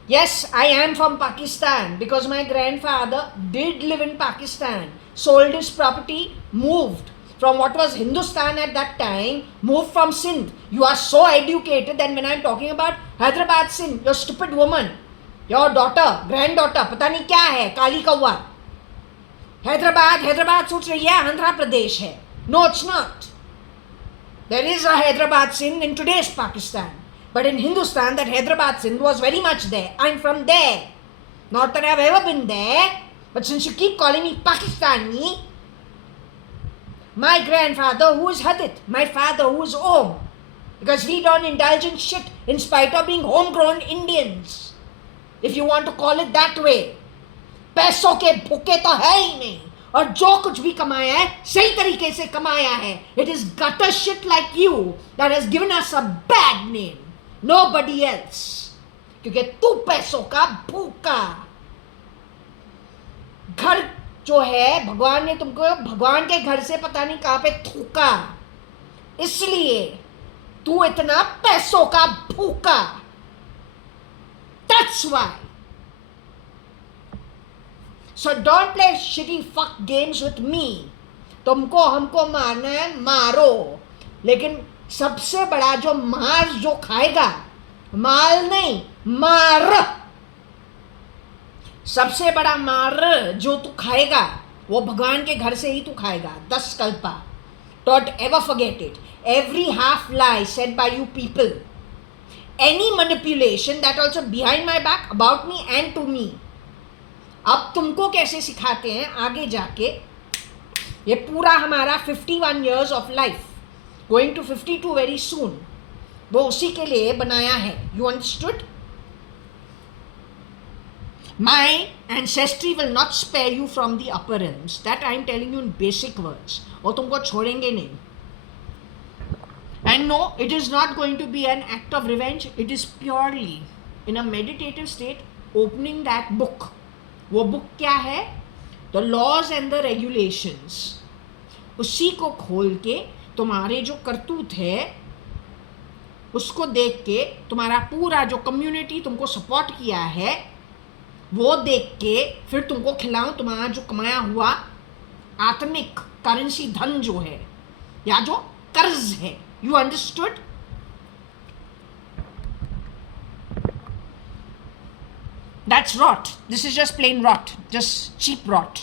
Yes, I am from Pakistan because my grandfather did live in Pakistan, sold his property, moved from what was Hindustan at that time, moved from Sindh. You are so educated that when I am talking about Hyderabad, Sindh, you stupid woman, your daughter, granddaughter, पता नहीं क्या है, काली कौवा. Hyderabad सोच रही है आंध्र प्रदेश है. No, it's not. There is a Hyderabad Sindh in today's Pakistan. But in Hindustan, that Hyderabad Sindh was very much there. I'm from there. Not that I've ever been there. But since you keep calling me Pakistani, my grandfather who is Hadith, my father who is Om, because we don't indulge in shit in spite of being homegrown Indians. If you want to call it that way. पैसों के भूखे तो है ही नहीं, और जो कुछ भी कमाया है सही तरीके से कमाया है. It is gutter shit like you that has given us a bad name. Nobody else. क्योंकि तू पैसों का भूखा. घर जो है भगवान ने तुमको भगवान के घर से पता नहीं कहां पे थूका, इसलिए तू इतना पैसों का भूखा. That's why. So don't play shitty fuck games with me. तुमको हमको मारना है मारो, लेकिन सबसे बड़ा जो मार जो खाएगा माल नहीं, मार। सबसे बड़ा मार जो तू खाएगा वो भगवान के घर से ही तू खाएगा। 10 Kalpa. Don't ever forget it. Every half lie said by you people, any manipulation that also behind my back about me and to me, अब तुमको कैसे सिखाते हैं आगे जाके। ये पूरा हमारा 51 years of life, going to 52 very soon, वो उसी के लिए बनाया है। You understood? My ancestry will not spare you from the upper realms. That I am telling you in basic words. वो तुमको छोड़ेंगे नहीं। And no, it is not going to be an act of revenge. It is purely in a meditative state opening that book. वो book क्या है? The laws and the regulations. उसी को खोल के तुम्हारे जो करतूत है उसको देख के, तुम्हारा पूरा जो कम्युनिटी तुमको सपोर्ट किया है वो देख के फिर तुमको खिलाऊं तुम्हारा जो कमाया हुआ आत्मिक करेंसी धन जो है या जो कर्ज है। You understood? That's rot. This is just plain rot, just cheap rot,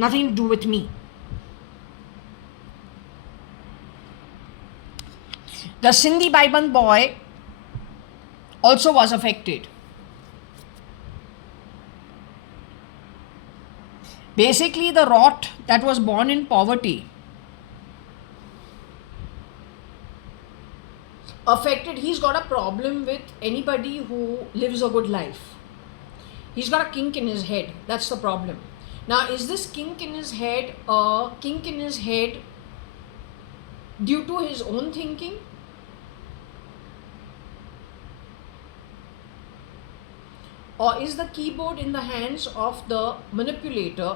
nothing to do with me. The Sindhi Baiban boy also was affected. Basically, the rot that was born in poverty affected. He's got a problem with anybody who lives a good life. He's got a kink in his head. That's the problem. Now, is this kink in his head a kink in his head due to his own thinking? Or is the keyboard in the hands of the manipulator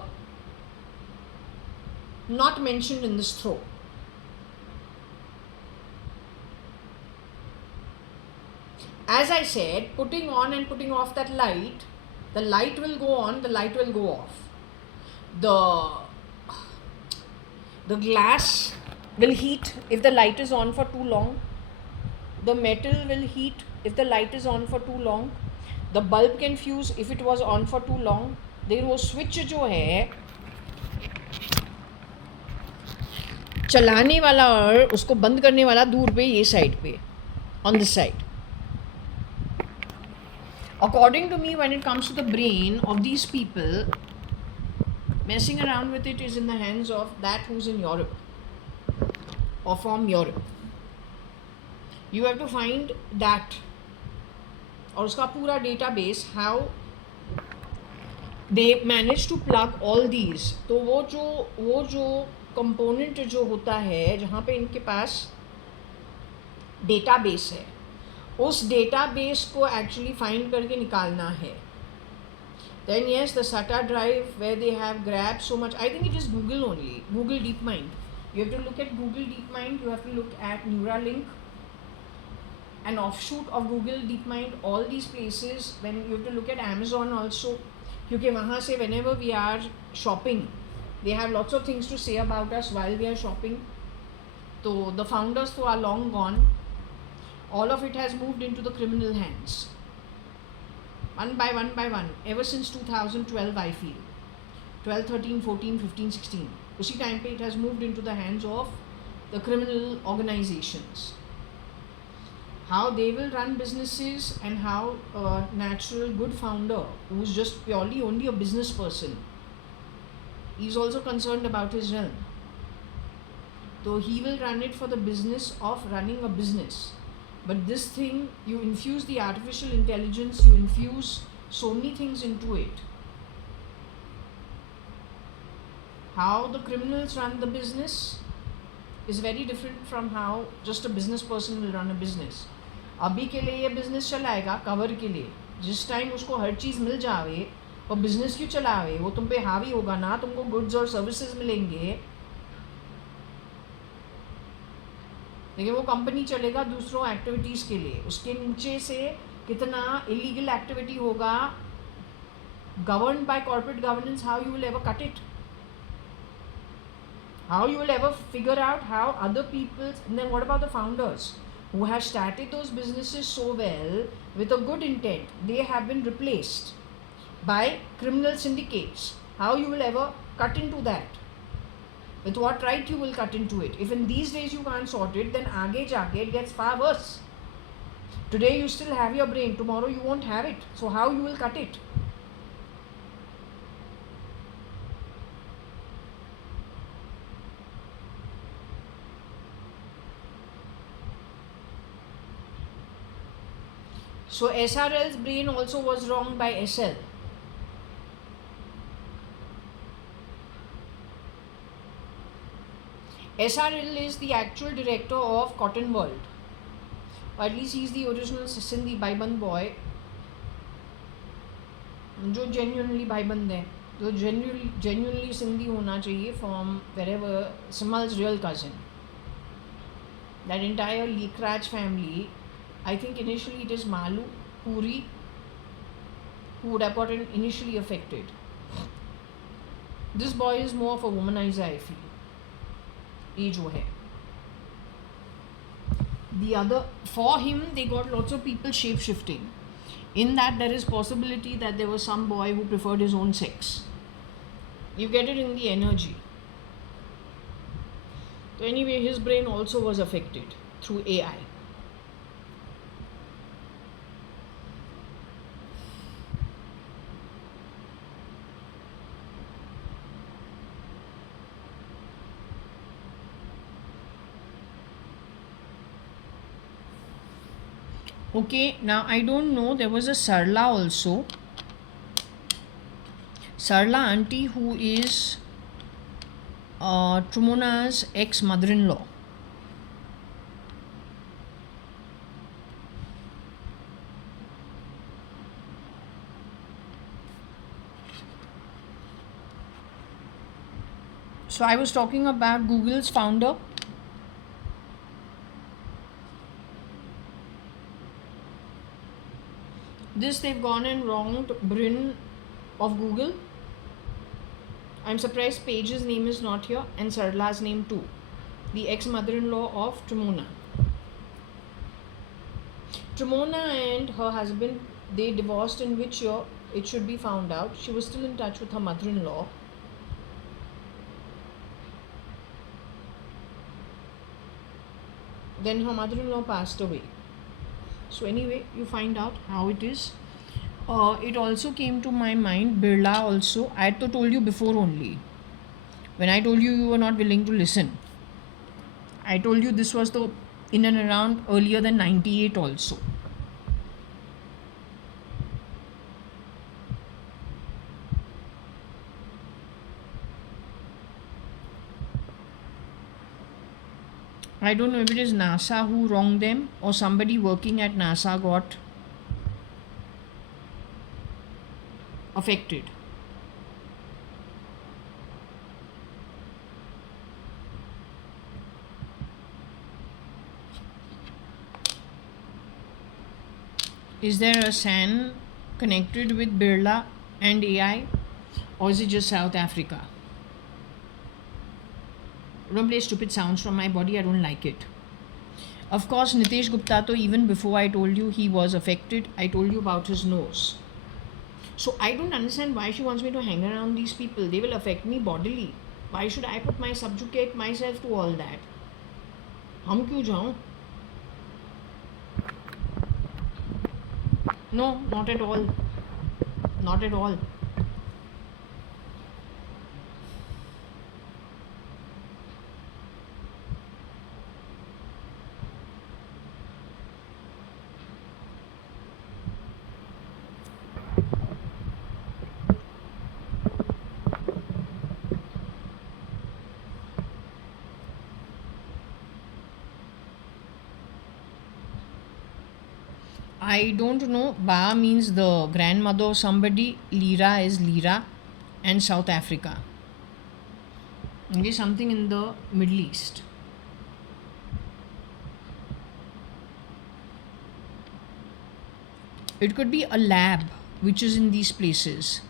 not mentioned in this throw? As I said, putting on and putting off that light, the light will go on, the light will go off. The glass will heat if the light is on for too long. The metal will heat if the light is on for too long. The bulb can fuse if it was on for too long. देखिए वो switch जो है चलाने वाला और उसको बंद करने वाला दूर पे, ये साइड पे, on this side. According to me, when it comes to the brain of these people, messing around with it is in the hands of that who's in Europe or from Europe. You have to find that और उसका पूरा database, how they manage to plug all these. तो वो जो component जो होता है जहाँ पे इनके पास डेटाबेस है, उस डेटाबेस को एक्चुअली फाइंड करके निकालना है. Then yes, the SATA drive where they have grabbed so much, I think it is Google only, Google DeepMind. You have to look at Google DeepMind, you have to look at Neuralink, an offshoot of Google DeepMind, all these places. When you have to look at Amazon also, क्योंकि वहाँ से whenever we are shopping, they have lots of things to say about us while we are shopping. So the founders तो are long gone. All of it has moved into the criminal hands. One by one, ever since 2012 I feel. 12, 13, 14, 15, 16. उसी time पे it has moved into the hands of the criminal organizations. How they will run businesses and how a natural good founder who's just purely only a business person, he's also concerned about his realm. So he will run it for the business of running a business. But this thing, you infuse the artificial intelligence, you infuse so many things into it. How the criminals run the business is very different from how just a business person will run a business. अभी के लिए ये business चलाएगा cover के लिए, जिस time उसको हर चीज़ मिल जावे और बिज़नेस क्यों चलावे, वो तुम पे हावी होगा ना, तुमको गुड्स और सर्विसेज मिलेंगे, लेकिन वो कंपनी चलेगा दूसरों एक्टिविटीज़ के लिए. उसके नीचे से कितना इलीगल एक्टिविटी होगा, governed by corporate governance, how you will ever cut it, how you will ever figure out how other people's. And then what about the founders? who have started those businesses so well with a good intent, they have been replaced by criminal syndicates. How you will ever cut into that? With what right you will cut into it? If in these days you can't sort it, then aage jaake it gets far worse. Today you still have your brain, tomorrow you won't have it. So how you will cut it? So SRL's brain also was wronged by SL. SRL is the actual director of Cotton World. Or at least he is the original Sindhi Bhaiband boy, जो genuinely भाईबंद है, जो genuinely Sindhi होना चाहिए from wherever Simal's real cousin. That entire Likraj family, I think initially it is Malu, Puri, who would have gotten initially affected. This boy is more of a womanizer, I feel. ये जो है. The other, for him, they got lots of people shape-shifting. In that, there is possibility that there was some boy who preferred his own sex. You get it in the energy. So anyway, his brain also was affected through AI. Okay, now I don't know, there was a Sarla also. Sarla auntie, who is Trumona's ex-mother-in-law. So I was talking about Google's founder. This they've gone and wronged Bryn of Google. I'm surprised Paige's name is not here and Sarla's name too. The ex-mother-in-law of Tremona. Tremona and her husband, they divorced in which year? It should be found out. She was still in touch with her mother-in-law. Then her mother-in-law passed away. So anyway, you find out how it is. It also came to my mind, Birla also. I had to told you before only. When I told you, you were not willing to listen. I told you this was the in and around earlier than 98 also. I don't know if it is NASA who wronged them or somebody working at NASA got affected. Is there a SAN connected with Birla and AI, or is it just South Africa? Don't play stupid sounds from my body, I don't like it. Of course, Nitesh Gupta, to even before I told you he was affected, I told you about his nose. So I don't understand why she wants me to hang around these people. They will affect me bodily. Why should I subjugate myself to all that? हम क्यों जाऊं? No, not at all. Not at all. I don't know. Ba means the grandmother of somebody. Lira is Lira and South Africa. Okay, something in the Middle East. It could be a lab which is in these places.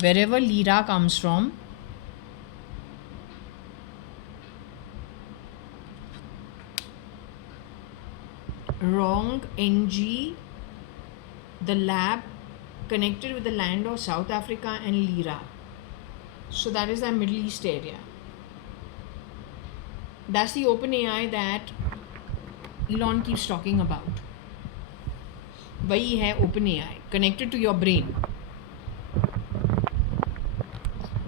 Wherever Lira comes from, wrong NG, the lab connected with the land of South Africa and Lira. So that is the Middle East area. That's the OpenAI that Elon keeps talking about. वही है OpenAI, connected to your brain.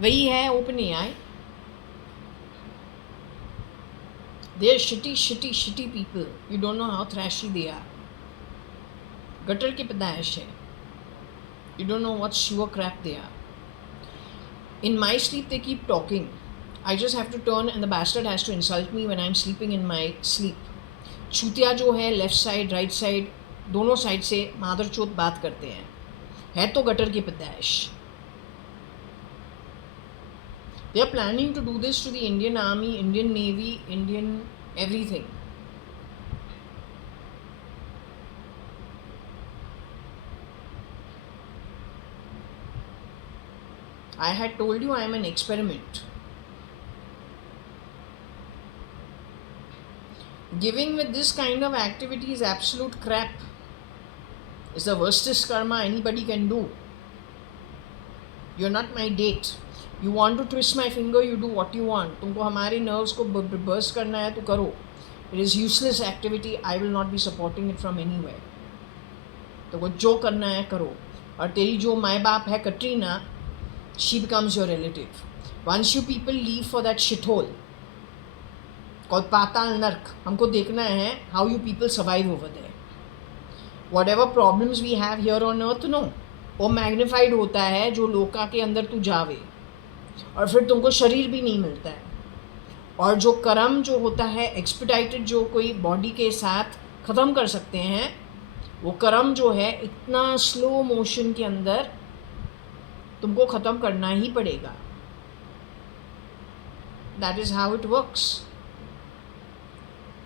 वही है OpenAI. They are shitty people. You don't know how trashy they are. Gutter की पैदाइश है. You don't know what sewer crap they are. In my sleep, they keep talking. I just have to turn and the bastard has to insult me when I'm sleeping in my sleep. छूतिया जो है left side right side दोनों side से मादरचोद बात करते हैं. है तो gutter की पैदाइश. They are planning to do this to the Indian Army, Indian Navy, Indian everything. I had told you I am an experiment. Giving with this kind of activity is absolute crap. It's the worstest karma anybody can do. You're not my date. You want to twist my finger, you do what you want. तुमको हमारे nerves को burst करना है तो करो. It is useless activity. I will not be supporting it from anywhere. तो जो करना है करो. और तेरी जो माँ बाप है Katrina, she becomes your relative. Once you people leave for that shithole called Patal Nark, हमको देखना है how you people survive over there. Whatever problems we have here on earth, no, वो magnified होता है जो लोका के अंदर तू जावे और फिर तुमको शरीर भी नहीं मिलता है. और जो कर्म जो होता है एक्सपेडाइटेड जो कोई बॉडी के साथ ख़त्म कर सकते हैं, वो कर्म जो है इतना स्लो मोशन के अंदर तुमको ख़त्म करना ही पड़ेगा. That is how it works.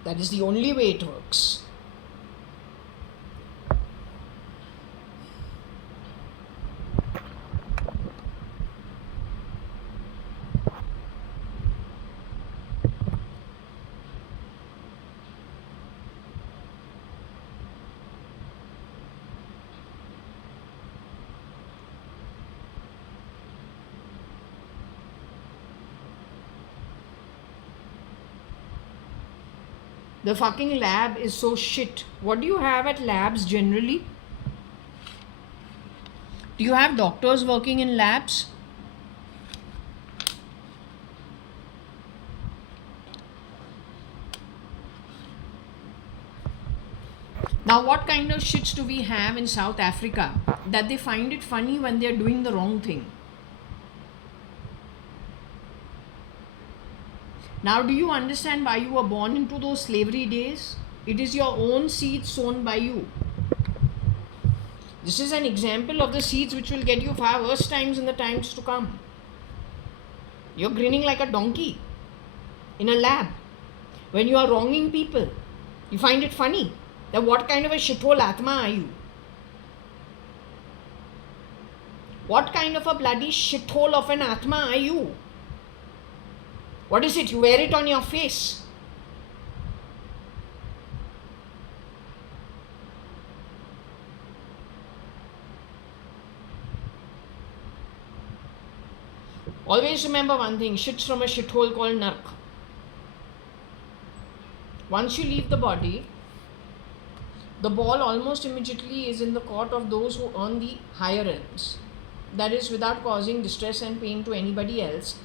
That is the only way it works. The fucking lab is so shit. What do you have at labs generally? Do you have doctors working in labs? Now, what kind of shits do we have in South Africa that they find it funny when they're doing the wrong thing? Now, do you understand why you were born into those slavery days? It is your own seeds sown by you. This is an example of the seeds which will get you far worse times in the times to come. You're grinning like a donkey in a lab when you are wronging people. You find it funny. Then what kind of a shithole Atma are you? What kind of a bloody shithole of an Atma are you? What is it? You wear it on your face. Always remember one thing, shit's from a shithole called Nark. Once you leave the body, the ball almost immediately is in the court of those who earn the higher realms. That is, without causing distress and pain to anybody else.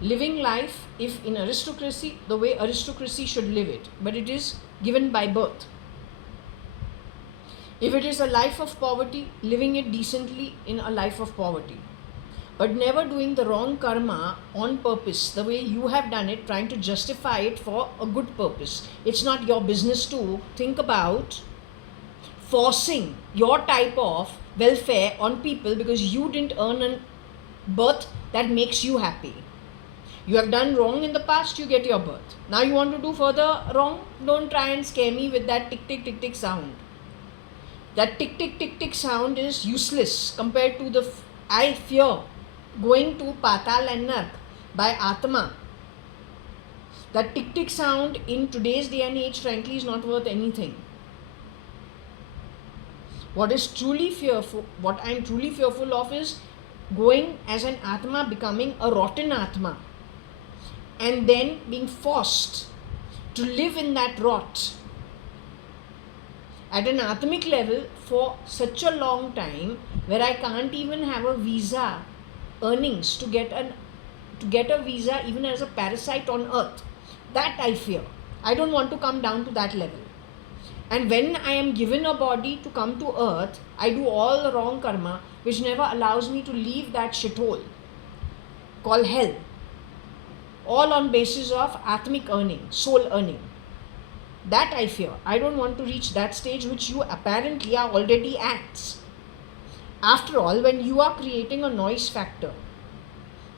Living life, if in aristocracy, the way aristocracy should live it, but it is given by birth. If it is a life of poverty, living it decently in a life of poverty. But never doing the wrong karma on purpose, the way you have done it, trying to justify it for a good purpose. It's not your business to think about forcing your type of welfare on people because you didn't earn a birth that makes you happy. You have done wrong in the past, you get your birth. Now you want to do further wrong? Don't try and scare me with that tick tick tick tick sound. That tick tick tick tick sound is useless compared to the I fear going to Patal and Nark by Atma. That tick tick sound in today's day and age frankly is not worth anything. What I'm truly fearful of is going as an Atma, becoming a rotten Atma, and then being forced to live in that rot at an Atmic level for such a long time, where I can't even have a visa earnings to get a visa even as a parasite on earth. That I fear. I don't want to come down to that level. And when I am given a body to come to earth, I do all the wrong karma, which never allows me to leave that shithole called hell. All on basis of Atmic earning, soul earning. That I fear. I don't want to reach that stage which you apparently are already at. After all, when you are creating a noise factor,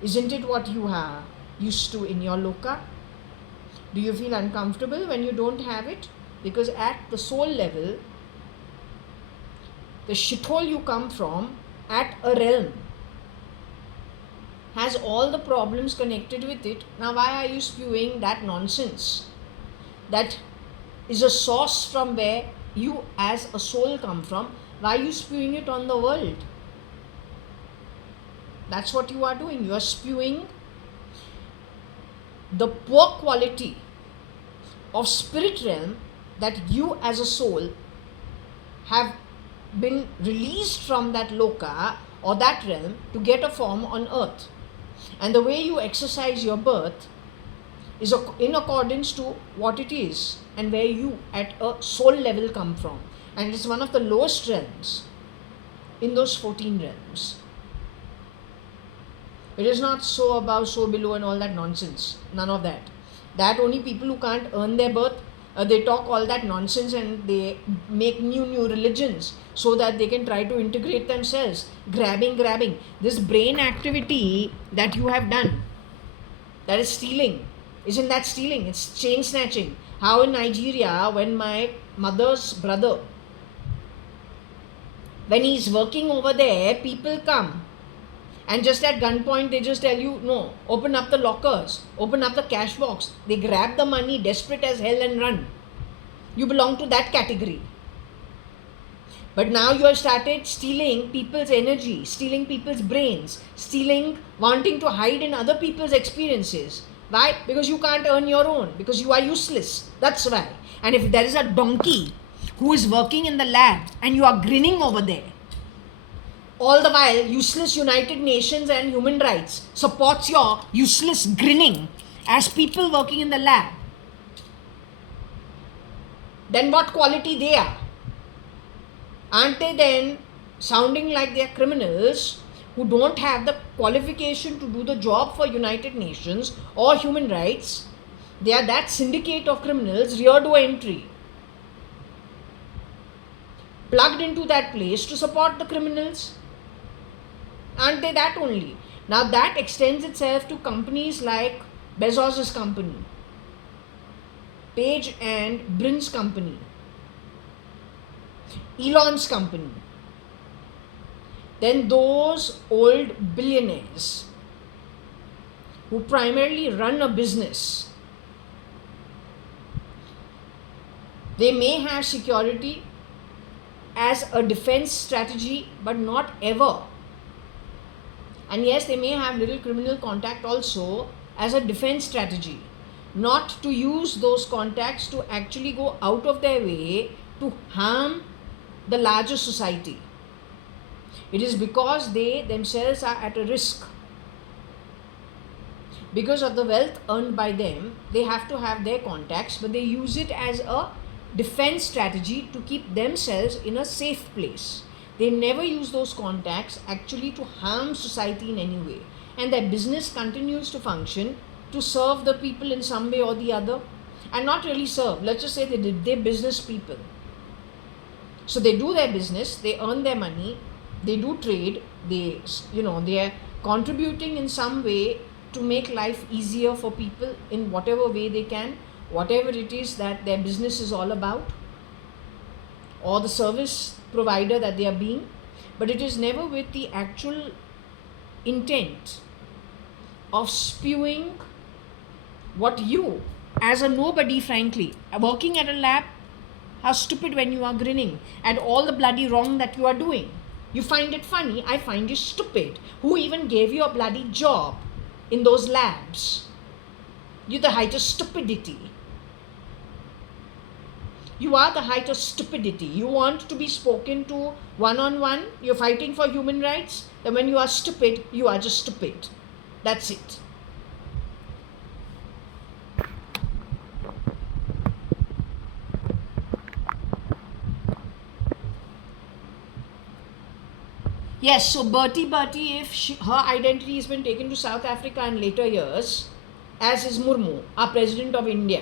isn't it what you are used to in your loka? Do you feel uncomfortable when you don't have it? Because at the soul level, the shithole you come from at a realm has all the problems connected with it. Now, why are you spewing that nonsense? That is a source from where you as a soul come from. Why are you spewing it on the world? That's what you are doing. You are spewing the poor quality of spirit realm that you as a soul have been released from that loka or that realm to get a form on earth. And the way you exercise your birth is in accordance to what it is and where you at a soul level come from. And it is one of the lowest realms in those 14 realms. It is not so above, so below and all that nonsense. None of that. That only people who can't earn their birth, they talk all that nonsense and they make new religions so that they can try to integrate themselves. Grabbing. This brain activity that you have done, that is stealing. Isn't that stealing? It's chain snatching. How in Nigeria, when my mother's brother, when he's working over there, people come and just at gunpoint they just tell you, no, open up the lockers, open up the cash box. They grab the money, desperate as hell, and run. You belong to that category. But now you have started stealing people's energy, stealing people's brains, wanting to hide in other people's experiences. Why? Because you can't earn your own, because you are useless. That's why. And if there is a donkey who is working in the lab and you are grinning over there, all the while useless United Nations and human rights supports your useless grinning as people working in the lab, then what quality they are? Aren't they then sounding like they are criminals who don't have the qualification to do the job for United Nations or human rights? They are that syndicate of criminals, rear door entry, plugged into that place to support the criminals. Aren't they that only? Now that extends itself to companies like Bezos's company, Page and Brin's company, Elon's company. Then those old billionaires who primarily run a business, they may have security as a defense strategy, but not ever. And yes, they may have little criminal contact also as a defense strategy, not to use those contacts to actually go out of their way to harm the larger society. It is because they themselves are at a risk. Because of the wealth earned by them, they have to have their contacts, but they use it as a defense strategy to keep themselves in a safe place. They never use those contacts actually to harm society in any way. And their business continues to function to serve the people in some way or the other. And not really serve. Let's just say they're business people. So they do their business, they earn their money, they do trade, they are contributing in some way to make life easier for people in whatever way they can, whatever it is that their business is all about, or the service provider that they are being. But it is never with the actual intent of spewing what you, as a nobody, frankly, working at a lab, are stupid when you are grinning at all the bloody wrong that you are doing. You find it funny, I find you stupid. Who even gave you a bloody job in those labs? You're the height of stupidity. You are the height of stupidity. You want to be spoken to one-on-one, you're fighting for human rights, then when you are stupid, you are just stupid. That's it. Yes, so Bertie, if her identity has been taken to South Africa in later years, as is Murmu, our President of India.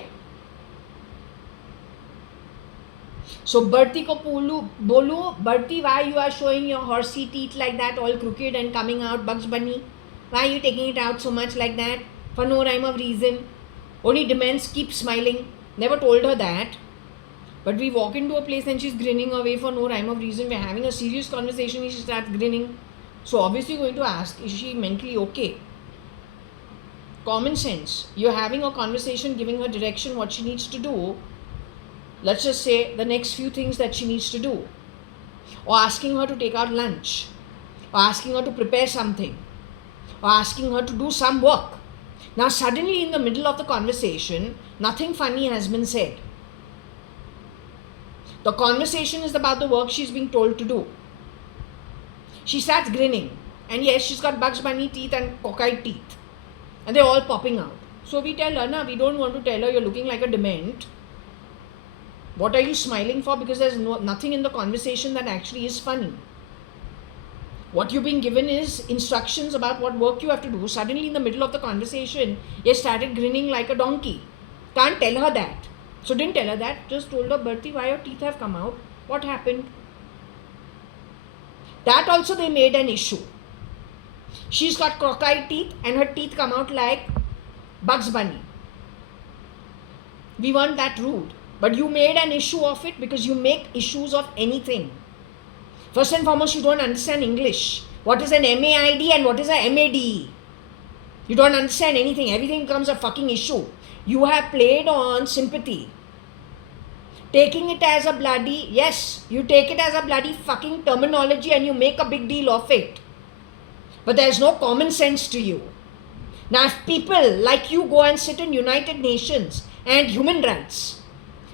So Bertie ko bolu, Bertie, why you are showing your horsey teeth like that, all crooked and coming out, Bugs Bunny? Why are you taking it out so much like that? For no rhyme of reason. Only demands keep smiling. Never told her that. But we walk into a place and she's grinning away for no rhyme of reason. We're having a serious conversation and she starts grinning. So obviously going to ask, is she mentally okay? Common sense. You're having a conversation, giving her direction, what she needs to do. Let's just say the next few things that she needs to do. Or asking her to take out lunch. Or asking her to prepare something. Or asking her to do some work. Now suddenly in the middle of the conversation, nothing funny has been said. The conversation is about the work she's being told to do. She starts grinning. And yes, she's got Bugs Bunny teeth and cockeyed teeth. And they're all popping out. So we tell her, we don't want to tell her you're looking like a dement. What are you smiling for? Because there's nothing in the conversation that actually is funny. What you're being given is instructions about what work you have to do. Suddenly in the middle of the conversation, you started grinning like a donkey. Can't tell her that. So didn't tell her that. Just told her, Bertie, why your teeth have come out? What happened? That also they made an issue. She's got crockeyed teeth and her teeth come out like Bugs Bunny. We weren't that rude. But you made an issue of it because you make issues of anything. First and foremost, you don't understand English. What is an MAID and what is a MADE? You don't understand anything. Everything becomes a fucking issue. You have played on sympathy. Taking it as a bloody, yes, you take it as a bloody fucking terminology and you make a big deal of it. But there's no common sense to you. Now if people like you go and sit in United Nations and human rights,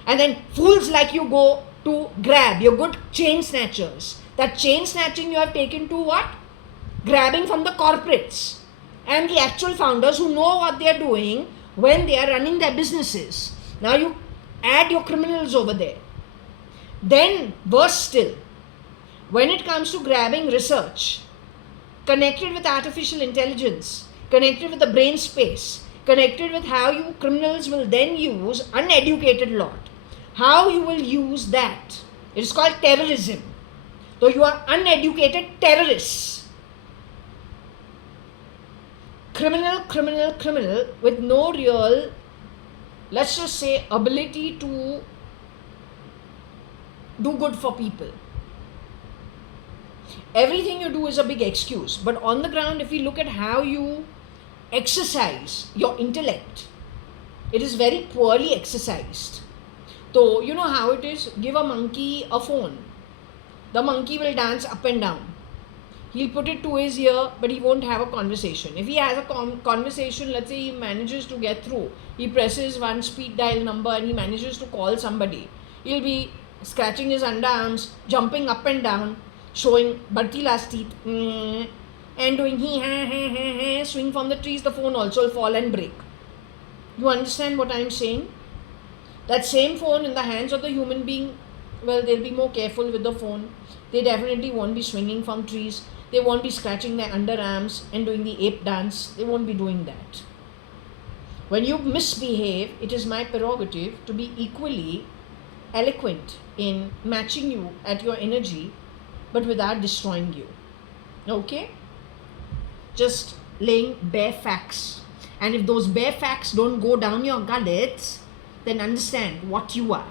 and then fools like you go to grab, you're good chain snatchers. That chain snatching you have taken to what? Grabbing from the corporates and the actual founders who know what they are doing when they are running their businesses. Now you add your criminals over there. Then, worse still, when it comes to grabbing research, connected with artificial intelligence, connected with the brain space, connected with how you criminals will then use uneducated lot. How you will use that. It is called terrorism. So you are uneducated terrorists. Criminal with no real, let's just say, ability to do good for people. Everything you do is a big excuse. But on the ground, if we look at how you exercise your intellect, it is very poorly exercised. So, you know how it is? Give a monkey a phone. The monkey will dance up and down. He'll put it to his ear, but he won't have a conversation. If he has a conversation, let's say he manages to get through. He presses one speed dial number and he manages to call somebody. He'll be scratching his underarms, jumping up and down, showing Bartila's teeth, and doing swing from the trees. The phone also will fall and break. You understand what I'm saying? That same phone in the hands of the human being, well, they'll be more careful with the phone. They definitely won't be swinging from trees. They won't be scratching their underarms and doing the ape dance. They won't be doing that. When you misbehave, it is my prerogative to be equally eloquent in matching you at your energy, but without destroying you. Okay? Just laying bare facts. And if those bare facts don't go down your gullets, then understand what you are.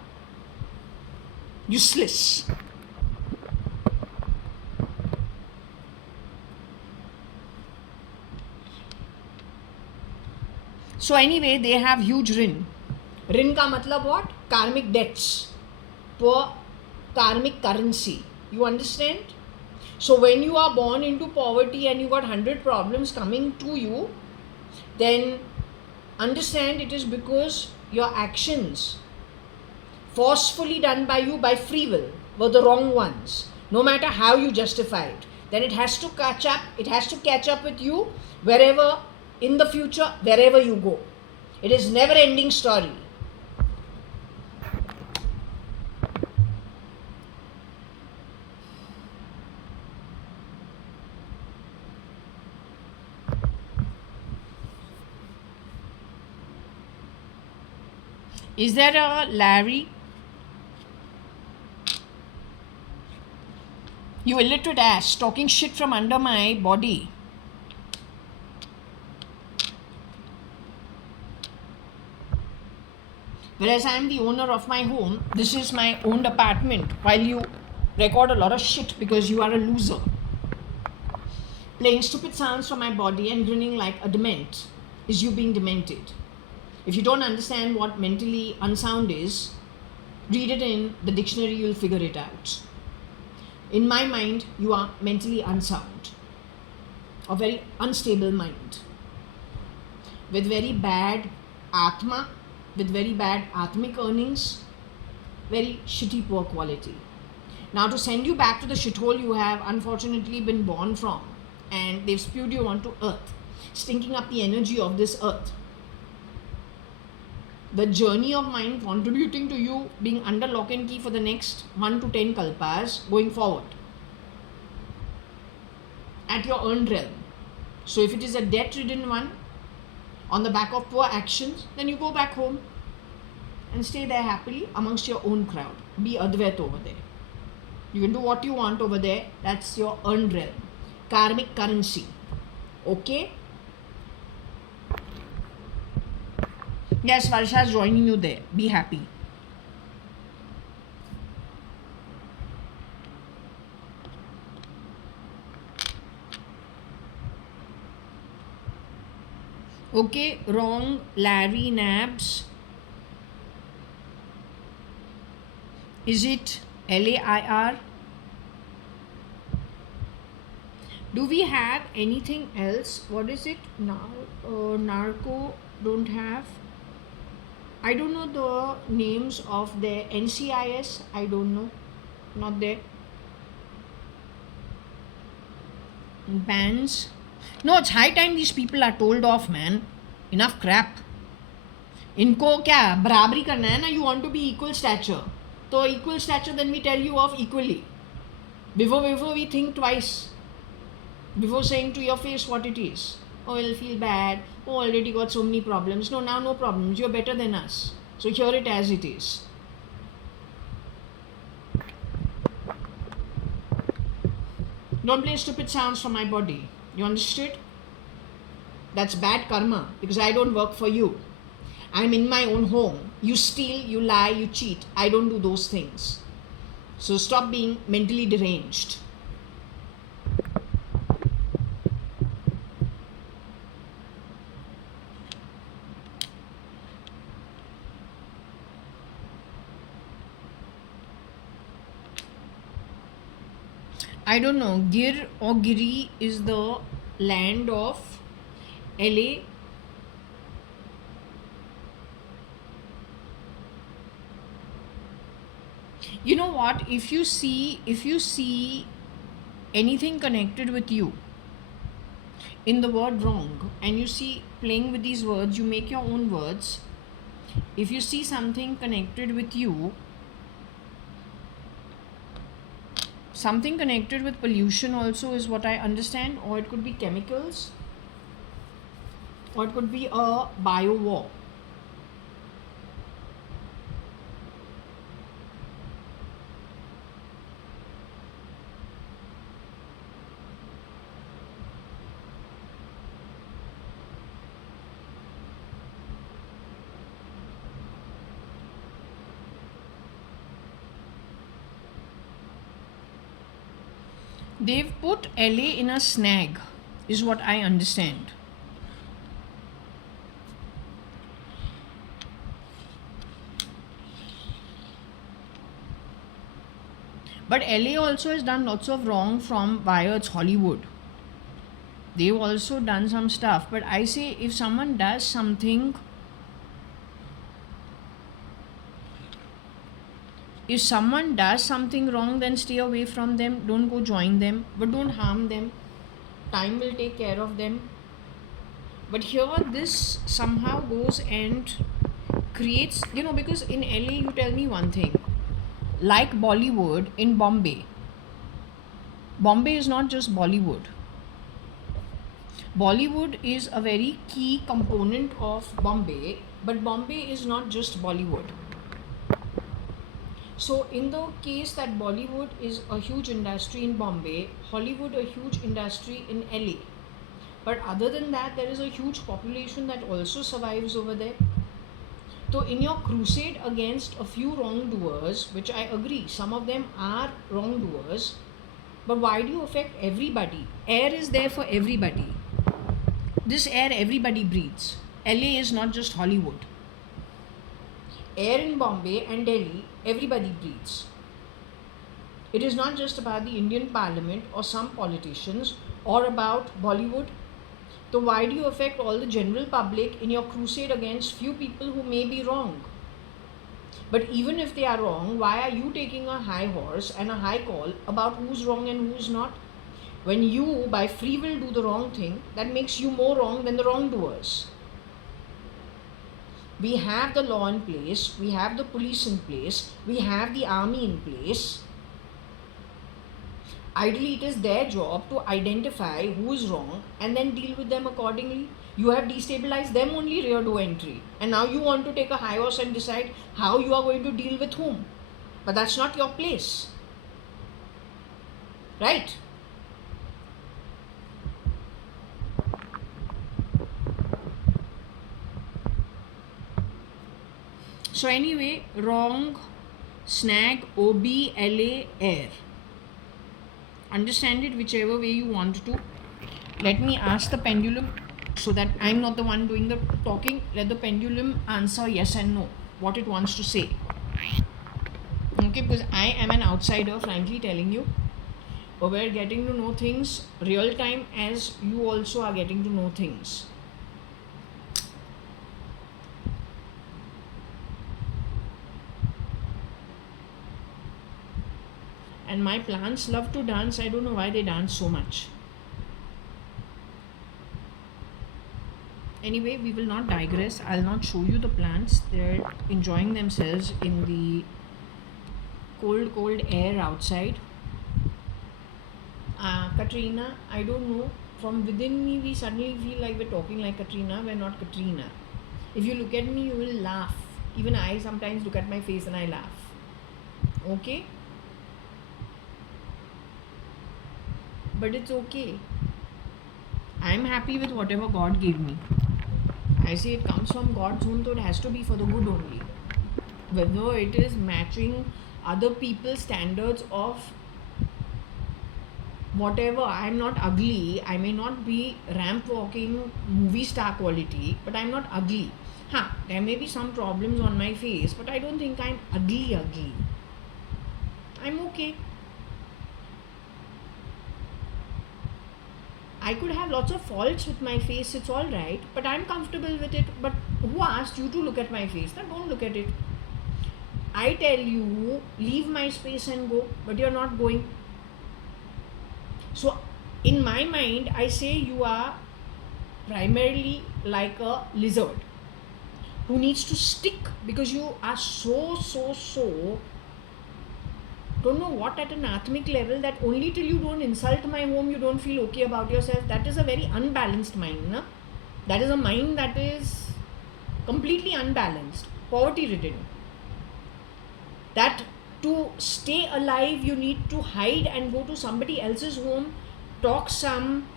Useless. So anyway, they have huge rin. Rin ka matlab what? Karmic debts. poor karmic currency. You understand? So when you are born into poverty and you got 100 problems coming to you, then understand it is because your actions forcefully done by you by free will were the wrong ones, no matter how you justify it. Then it has to catch up with you wherever in the future, wherever you go. It is never ending story. Is there a Larry? You illiterate ass, talking shit from under my body. Whereas I am the owner of my home, this is my owned apartment, while you record a lot of shit because you are a loser. Playing stupid sounds from my body and grinning like a dement is you being demented. If you don't understand what mentally unsound is, read it in the dictionary, you'll figure it out. In my mind, you are mentally unsound, a very unstable mind, with very bad atma, with very bad atmic earnings, very shitty poor quality. Now to send you back to the shithole you have unfortunately been born from, and they've spewed you onto earth, stinking up the energy of this earth. The journey of mine contributing to you being under lock and key for the next 1 to 10 kalpas going forward at your earned realm. So if it is a debt-ridden one on the back of poor actions, then you go back home and stay there happily amongst your own crowd. Be Advait over there. You can do what you want over there. That's your earned realm. Karmic currency. Okay? Yes, Varsha is joining you there. Be happy. Okay, wrong. Larry Nabs. Is it LAIR? Do we have anything else? What is it? Narco don't have. I don't know the names of the NCIS. I don't know. Not there. Bans. No, it's high time these people are told off, man. Enough crap. इनको क्या बराबरी करना है ना? You want to be equal stature. So equal stature, then we tell you off equally. Before we think twice. Before saying to your face what it is. Oh, you'll feel bad. Oh, already got so many problems. No, now no problems. You're better than us. So hear it as it is. Don't play stupid sounds from my body. You understood? That's bad karma because I don't work for you. I'm in my own home. You steal, you lie, you cheat. I don't do those things. So stop being mentally deranged. I don't know. Gir or Giri is the land of LA. You know what? If you see anything connected with you in the word wrong, and you see playing with these words, you make your own words. If you see something connected with you, something connected with pollution also is what I understand, or it could be chemicals, or it could be a bio war. They've put LA in a snag, is what I understand. But LA also has done lots of wrong from via its Hollywood. They've also done some stuff. But I say if someone does something, wrong, then stay away from them. Don't go join them, but don't harm them. Time will take care of them. But here this somehow goes and creates, because in LA, you tell me one thing, like Bollywood in Bombay is not just Bollywood. Bollywood is a very key component of Bombay, but Bombay is not just Bollywood. So in the case that Bollywood is a huge industry in Bombay, Hollywood a huge industry in LA. But other than that, there is a huge population that also survives over there. So in your crusade against a few wrongdoers, which I agree, some of them are wrongdoers, but why do you affect everybody? Air is there for everybody. This air everybody breathes. LA is not just Hollywood. Air in Bombay and Delhi, everybody breathes. It is not just about the Indian Parliament or some politicians or about Bollywood. So why do you affect all the general public in your crusade against few people who may be wrong? But even if they are wrong, why are you taking a high horse and a high call about who's wrong and who's not? When you, by free will, do the wrong thing, that makes you more wrong than the wrongdoers. We have the law in place, we have the police in place, we have the army in place. Ideally, it is their job to identify who is wrong and then deal with them accordingly. You have destabilized them only rear door entry. And now you want to take a high horse and decide how you are going to deal with whom. But that's not your place. Right? So anyway, wrong, snag, OB, LA, air. Understand it whichever way you want to. Let me ask the pendulum so that I'm not the one doing the talking. Let the pendulum answer yes and no, what it wants to say. Okay, because I am an outsider, frankly telling you. But we're getting to know things real time as you also are getting to know things. And my plants love to dance. I don't know why they dance so much. Anyway, we will not digress. I'll not show you the plants. They're enjoying themselves in the cold air outside. Katrina, I don't know. From within me, we suddenly feel like we're talking like Katrina. We're not Katrina. If you look at me, you will laugh. Even I sometimes look at my face and I laugh. Okay? But it's okay. I'm happy with whatever God gave me. I say it comes from God's own, so it has to be for the good only. Whether it is matching other people's standards of whatever, I'm not ugly. I may not be ramp walking movie star quality, but I'm not ugly. There may be some problems on my face, but I don't think I'm ugly. I'm okay. I could have lots of faults with my face, it's alright, but I'm comfortable with it. But who asked you to look at my face? Then don't look at it. I tell you, leave my space and go, but you're not going. So, in my mind, I say you are primarily like a lizard who needs to stick because you are so don't know what at an atmic level that only till you don't insult my home you don't feel okay about yourself. That is a very unbalanced mind. Na? That is a mind that is completely unbalanced, poverty ridden. That to stay alive you need to hide and go to somebody else's home, talk some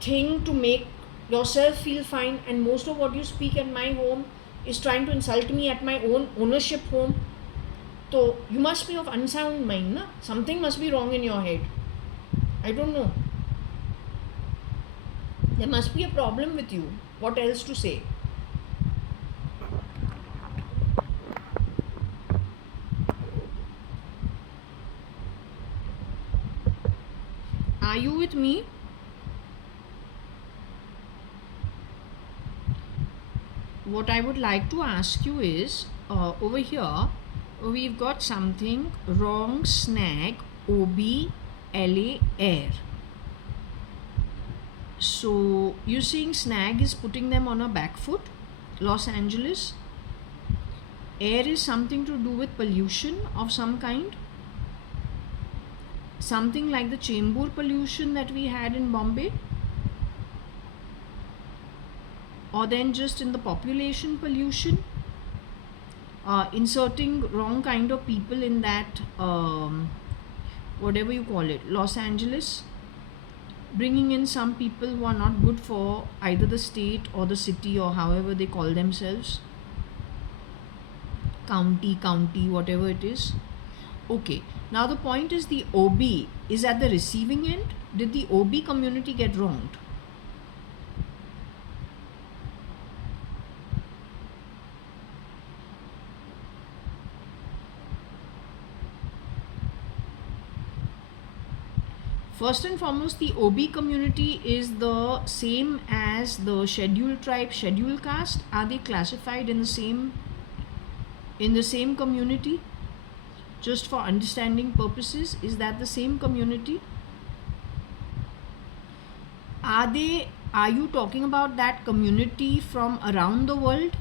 thing to make yourself feel fine, and most of what you speak at my home is trying to insult me at my own ownership home. So you must be of unsound mind, na? Something must be wrong in your head. I don't know. There must be a problem with you. What else to say? Are you with me? What I would like to ask you is, over here we've got something wrong snag OB LA air. So you're saying snag is putting them on a back foot? Los Angeles? Air is something to do with pollution of some kind? Something like the chamber pollution that we had in Bombay? Or then just in the population pollution? Inserting wrong kind of people in that, whatever you call it, Los Angeles? Bringing in some people who are not good for either the state or the city or however they call themselves. County, whatever it is. Okay, now the point is the OB is at the receiving end. Did the OB community get wronged? First and foremost, the OB community is the same as the scheduled tribe, scheduled caste. Are they classified in the same community? Just for understanding purposes, is that the same community? Are you talking about that community from around the world?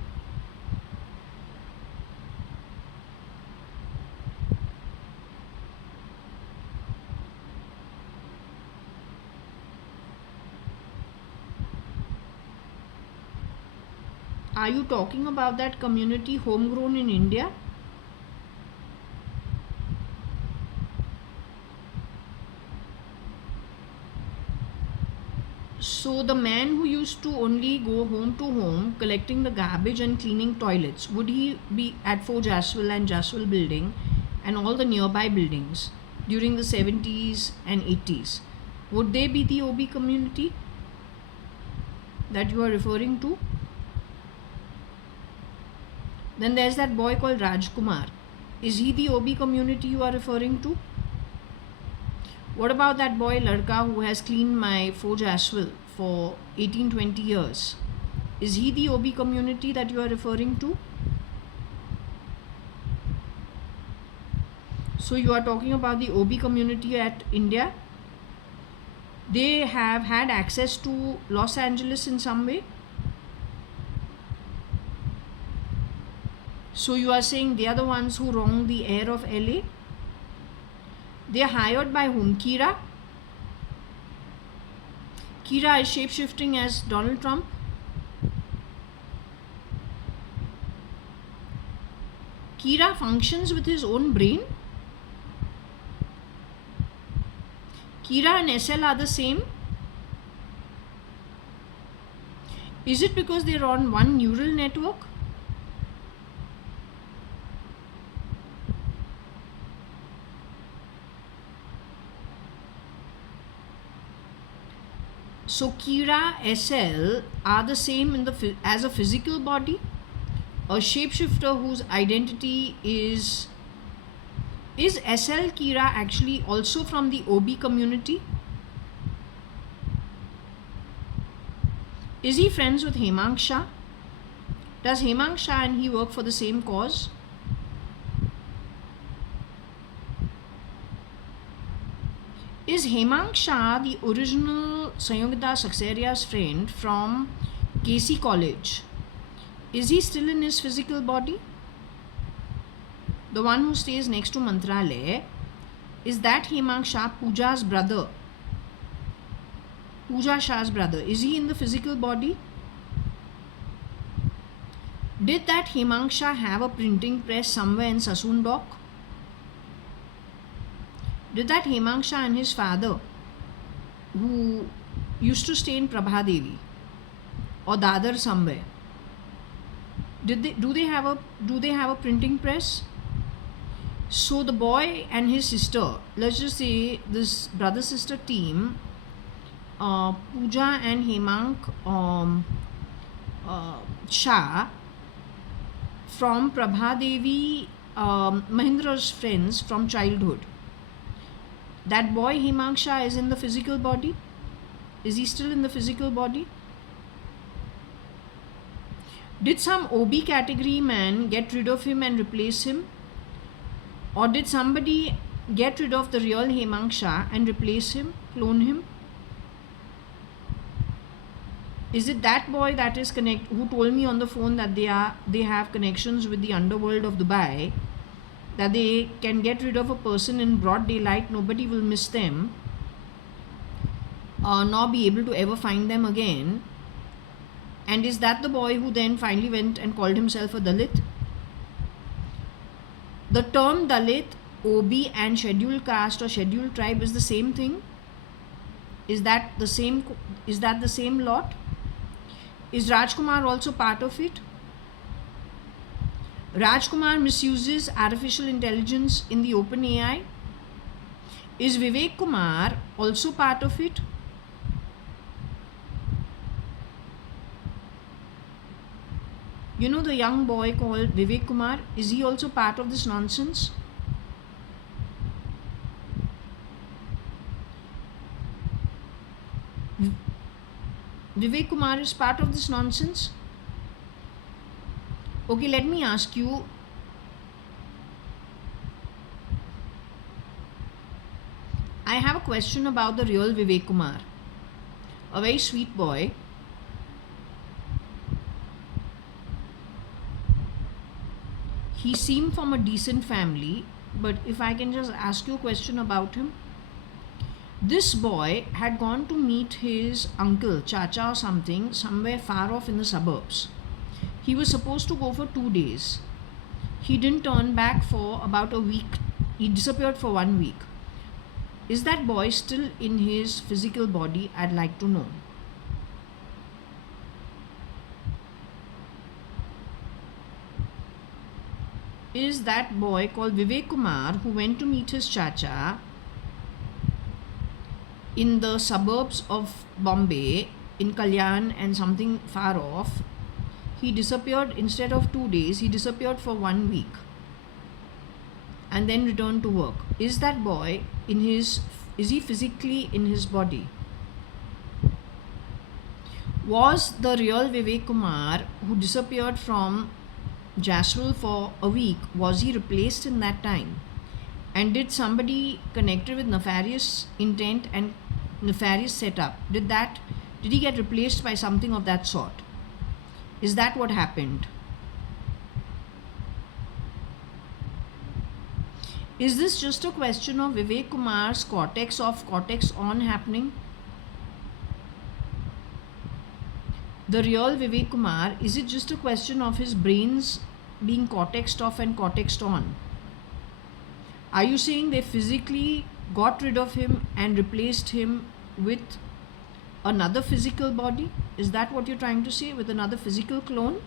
Are you talking about that community homegrown in India? So the man who used to only go home to home collecting the garbage and cleaning toilets, would he be at 4 Jaswell and Jaswell building and all the nearby buildings during the 70s and 80s? Would they be the OB community that you are referring to? Then there's that boy called Rajkumar. Is he the OB community you are referring to? What about that boy Ladka who has cleaned my 4 Jaswell for 18-20 years? Is he the OB community that you are referring to? So you are talking about the OB community at India? They have had access to Los Angeles in some way? So you are saying they are the ones who wrong the air of LA? They are hired by whom? Kira? Kira is shape-shifting as Donald Trump? Kira functions with his own brain? Kira and SL are the same? Is it because they are on one neural network? So Kira, SL are the same as a physical body? A shapeshifter whose identity is SL Kira actually also from the OB community? Is he friends with Hemang Shah? Does Hemang Shah and he work for the same cause? Is Hemang Shah the original Sanyogita Saxeria's friend from KC College? Is he still in his physical body? The one who stays next to Mantralaya, is that Hemang Shah Pooja's brother? Pooja Shah's brother. Is he in the physical body? Did that Hemang Shah have a printing press somewhere in Sassoon-Dock? Did that Hemang Shah and his father, who used to stay in Prabhadevi or Dadar somewhere, do they have a printing press? So the boy and his sister, let's just say this brother sister team, Pooja and Hemang Shah from Prabhadevi, Mahindra's friends from childhood. That boy Himansha is in the physical body? Is he still in the physical body? Did some OB category man get rid of him and replace him? Or did somebody get rid of the real Himansha and replace him, clone him? Is it that boy that is who told me on the phone that they have connections with the underworld of Dubai, that they can get rid of a person in broad daylight, nobody will miss them, nor be able to ever find them again? And is that the boy who then finally went and called himself a Dalit? The term Dalit, OB and scheduled caste or scheduled tribe is the same thing? Is that the same lot? Is Rajkumar also part of it? Rajkumar misuses artificial intelligence in the open AI. Is Vivek Kumar also part of it? You know the young boy called Vivek Kumar, is he also part of this nonsense? Vivek Kumar is part of this nonsense? Okay, let me ask you, I have a question about the real Vivek Kumar, a very sweet boy. He seemed from a decent family, but if I can just ask you a question about him. This boy had gone to meet his uncle, Chacha or something, somewhere far off in the suburbs. He was supposed to go for 2 days. He didn't turn back for about a week. He disappeared for 1 week. Is that boy still in his physical body? I'd like to know. Is that boy called Vivek Kumar, who went to meet his Chacha in the suburbs of Bombay, in Kalyan and something far off, he disappeared instead of 2 days, he disappeared for 1 week and then returned to work. Is that boy is he physically in his body? Was the real Vivek Kumar, who disappeared from Jaswal for a week, was he replaced in that time? And did somebody connected with nefarious intent and nefarious setup, did he get replaced by something of that sort? Is that what happened? Is this just a question of Vivek Kumar's cortex off, cortex on happening? The real Vivek Kumar, is it just a question of his brains being cortexed off and cortexed on? Are you saying they physically got rid of him and replaced him with another physical body? Is that what you're trying to say? With another physical clone?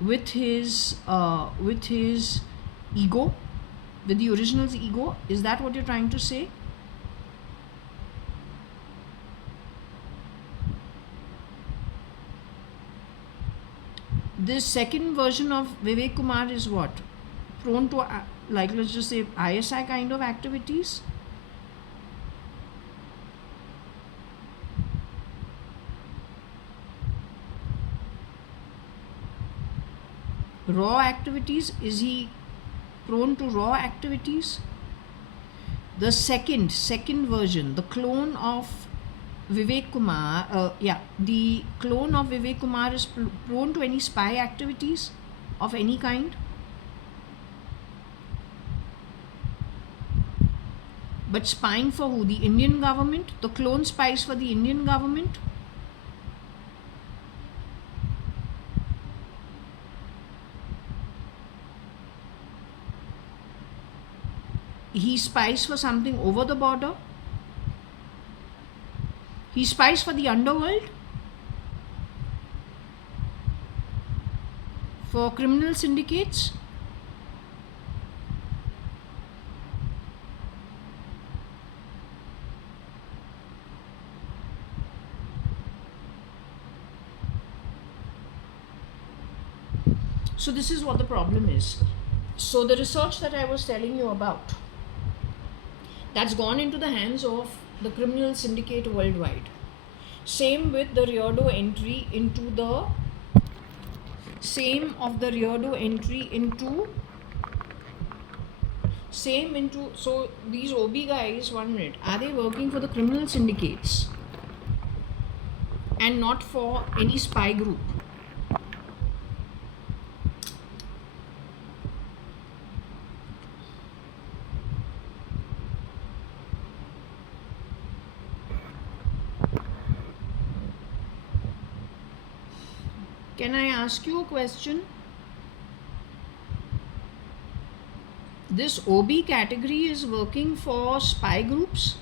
With his ego? With the original's ego? Is that what you're trying to say? This second version of Vivek Kumar is what? Prone to, like, let's just say ISI kind of activities? Raw activities? Is he prone to raw activities? The second version, the clone of Vivek Kumar, the clone of Vivek Kumar is prone to any spy activities of any kind? But spying for who? The Indian government? The clone spies for the Indian government? He spies for something over the border? He spies for the underworld? For criminal syndicates? So this is what the problem is. So the research that I was telling you about, that's gone into the hands of the criminal syndicate worldwide. Same with the Riodo entry into the same of the Riodo entry into same into so these OB guys, 1 minute, are they working for the criminal syndicates and not for any spy group? Can I ask you a question? This OB category is working for spy groups,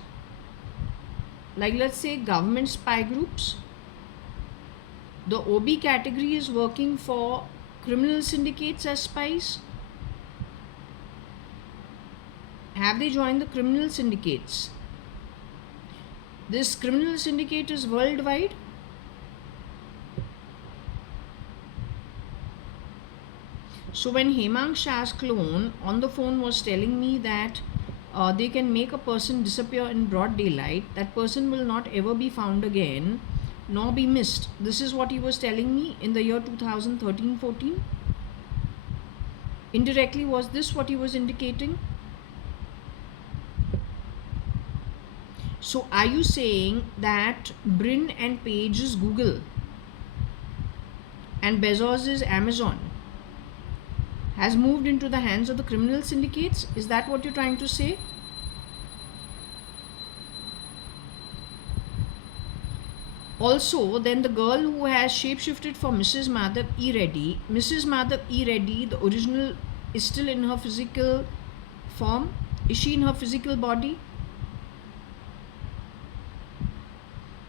like let's say government spy groups. The OB category is working for criminal syndicates as spies. Have they joined the criminal syndicates? This criminal syndicate is worldwide. So when Hemang Shah's clone on the phone was telling me that they can make a person disappear in broad daylight, that person will not ever be found again nor be missed. This is what he was telling me in the year 2013-14. Indirectly, was this what he was indicating? So are you saying that Brin and Page is Google and Bezos is Amazon has moved into the hands of the criminal syndicates? Is that what you're trying to say? Also, then the girl who has shapeshifted for Mrs. Madhav E. Reddy, Mrs. Madhav E. Reddy, the original, is still in her physical form. Is she in her physical body?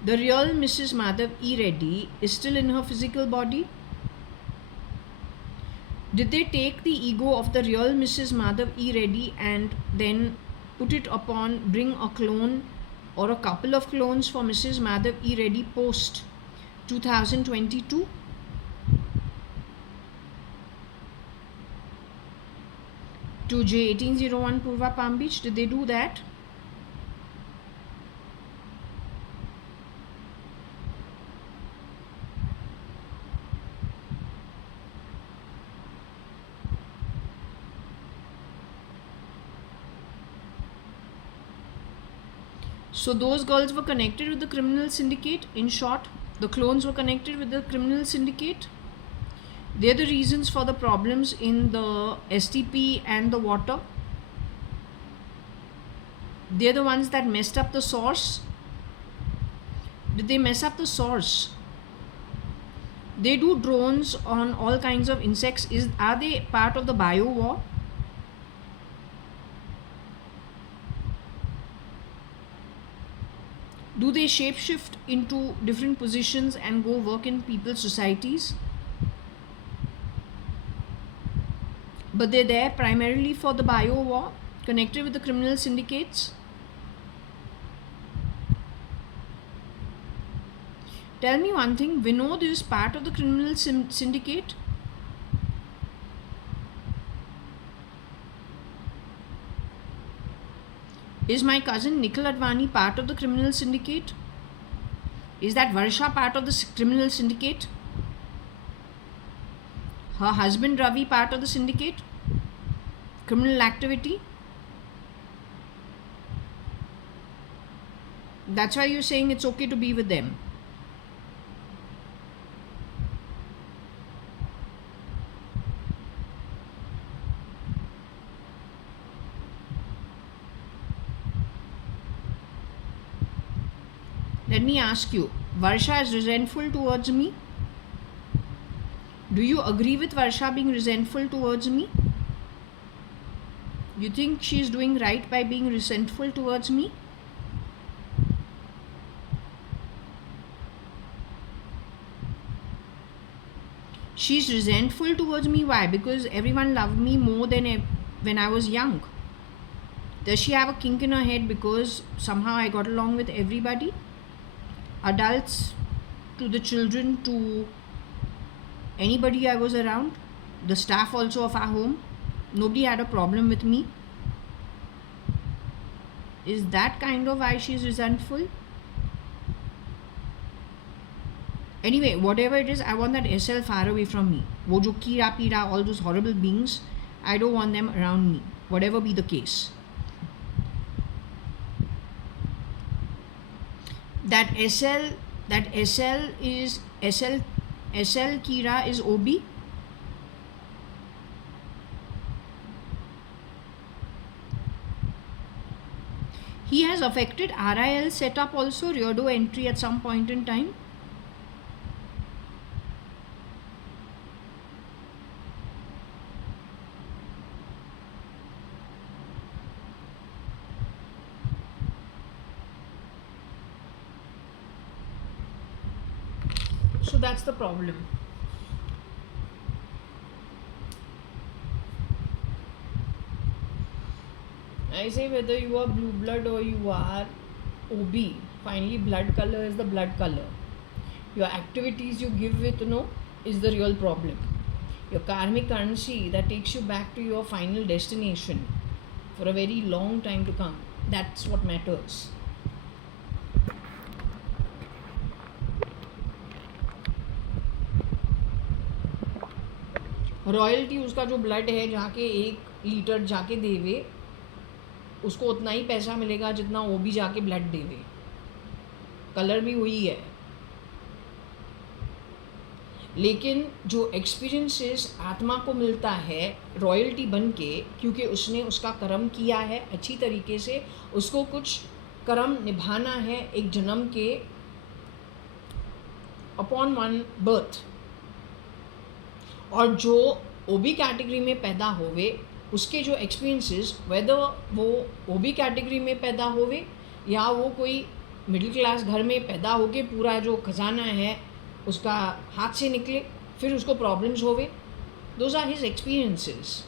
The real Mrs. Madhav E. Reddy is still in her physical body. Did they take the ego of the real Mrs. Madhav E. Reddy and then put it upon, bring a clone or a couple of clones for Mrs. Madhav E. Reddy post 2022? To J1801 Purva Palm Beach, did they do that? So those girls were connected with the criminal syndicate. In short, the clones were connected with the criminal syndicate. They're the reasons for the problems in the STP and the water. They're the ones that messed up the source. Did they mess up the source? They do drones on all kinds of insects. Are they part of the bio war? Do they shapeshift into different positions and go work in people's societies? But they're there primarily for the bio war, connected with the criminal syndicates. Tell me one thing, Vinod is part of the criminal syndicate? Is my cousin Nikhil Advani part of the criminal syndicate? Is that Varsha part of the criminal syndicate? Her husband Ravi part of the syndicate? Criminal activity? That's why you're saying it's okay to be with them. Let me ask you, Varsha is resentful towards me? Do you agree with Varsha being resentful towards me? You think she is doing right by being resentful towards me? She's resentful towards me. Why? Because everyone loved me more than when I was young. Does she have a kink in her head because somehow I got along with everybody? Adults to the children to anybody I was around, the staff also of our home. Nobody had a problem with me. Is that kind of why she's resentful? Anyway, whatever it is, I want that SL far away from me. Wo jo kira pira, all those horrible beings, I don't want them around me, whatever be the case. That SL is SL Kira is OB. He has affected RIL setup also, Riodo entry at some point in time. So that's the problem. I say whether you are blue blood or you are OB, finally blood color is the blood color. Your activities you give with is the real problem. Your karmic currency that takes you back to your final destination for a very long time to come. That's what matters. Royalty उसका जो blood है जाके 1 litre जाके देवे, उसको उतना ही पैसा मिलेगा जितना वो भी जाके ब्लड देवे. कलर भी वही है, लेकिन जो एक्सपीरियंसेस आत्मा को मिलता है रॉयल्टी बन के, क्योंकि उसने उसका कर्म किया है अच्छी तरीके से, उसको कुछ कर्म निभाना है एक जन्म के अपॉन वन बर्थ. और जो ओबी कैटेगरी में पैदा होवे उसके जो एक्सपीरियंसेस, वेदर वो ओबी कैटेगरी में पैदा होवे या वो कोई मिडिल क्लास घर में पैदा होके पूरा जो खजाना है उसका हाथ से निकले फिर उसको प्रॉब्लम्स होवे, those are his experiences.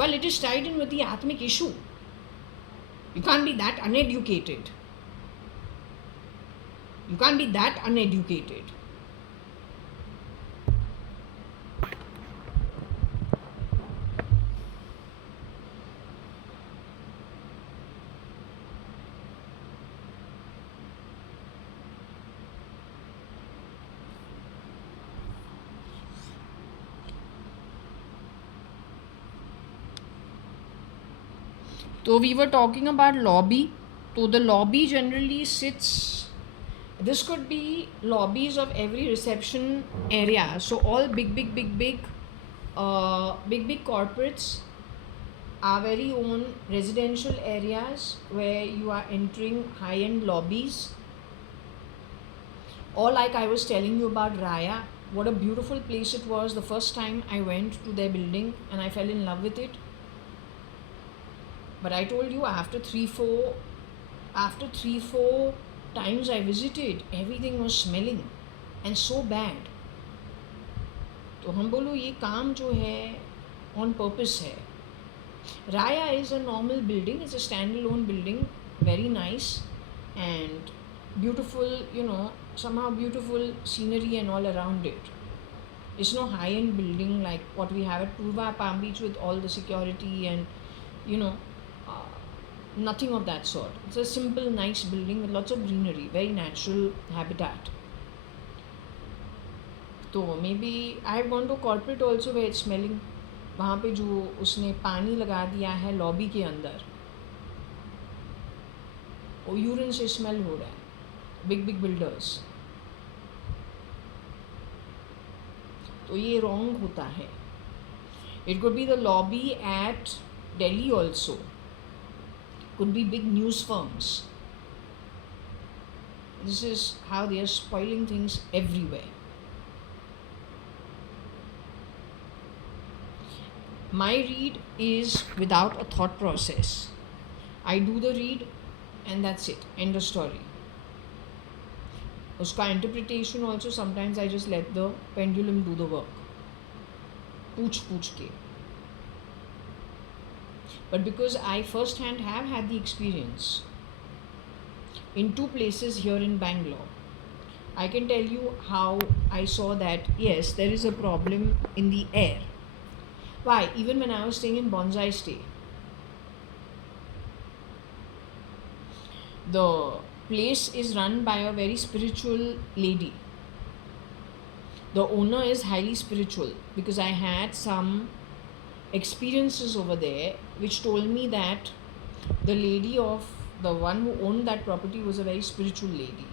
Well, it is tied in with the आत्मिक issue. You can be that uneducated. You can't be that uneducated. So we were talking about lobby. So the lobby generally sits, this could be lobbies of every reception area. So all big corporates, our very own residential areas where you are entering high-end lobbies. Or like I was telling you about Raya, what a beautiful place it was the first time I went to their building and I fell in love with it. But I told you after 3-4 times I visited, everything was smelling and so bad. तो हम बोलो ये काम जो है on purpose है. Raya is a normal building, it's a standalone building, very nice and beautiful, somehow beautiful scenery and all around it. It's no high-end building like what we have at Purva Palm Beach with all the security and nothing of that sort. It's a simple, nice building with lots of greenery, very natural habitat. So maybe I have gone to corporate also where it's smelling. वहाँ पे जो उसने पानी लगा दिया है lobby के अंदर, वो यूरिन से स्मेल हो रहा है. Big builders. तो ये रॉन्ग होता है. It could be the lobby at Delhi also. Could be big news firms. This is how they are spoiling things everywhere. My read is without a thought process. I do the read and that's it. End of story. Uska interpretation also, sometimes I just let the pendulum do the work. Pooch ke. But because I first hand have had the experience in 2 places here in Bangalore, I can tell you how I saw that yes, there is a problem in the air. Why? Even when I was staying in Bonsai Stay, the place is run by a very spiritual lady. The owner is highly spiritual, because I had some experiences over there which told me that the lady of the one who owned that property was a very spiritual lady.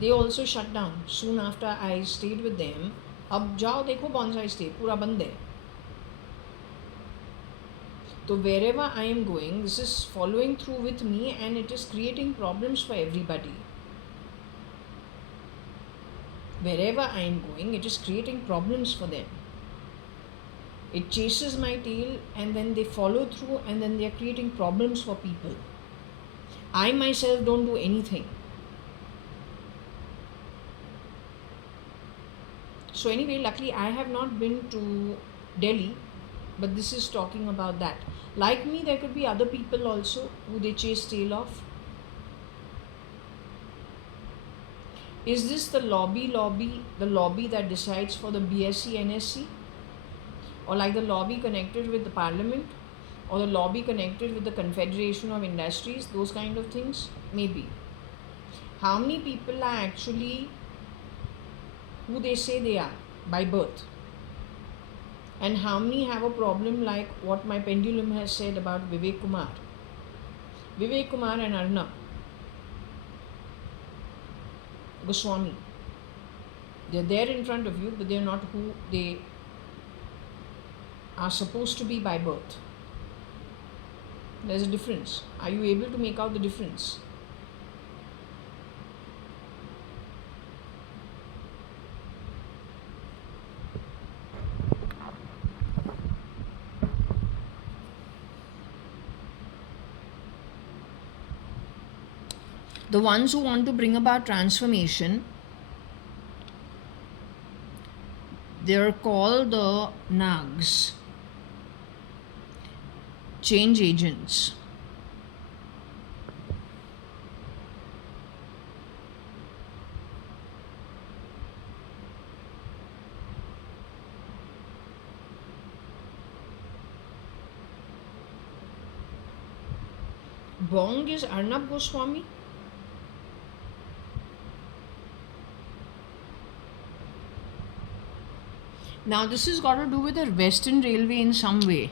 They also shut down soon after I stayed with them. अब जाओ देखो bonsai stay पूरा बंद है. So wherever I am going, this is following through with me, and it is creating problems for everybody. Wherever I am going, it is creating problems for them. It chases my tail, and then they follow through, and then they are creating problems for people. I myself don't do anything. So anyway, luckily I have not been to Delhi, but this is talking about that. Like me, there could be other people also who they chase tail of. Is this the lobby that decides for the BSc, NSC? Or like the lobby connected with the parliament? Or the lobby connected with the Confederation of Industries? Those kind of things? Maybe. How many people are actually who they say they are by birth? And how many have a problem like what my pendulum has said about Vivek Kumar? Vivek Kumar and Arnab Goswami. They're there in front of you, but they're not who they are supposed to be by birth. There's a difference. Are you able to make out the difference? The ones who want to bring about transformation, they're called the Nags, change agents. Bong is Arnab Goswami. Now this has got to do with the Western Railway in some way.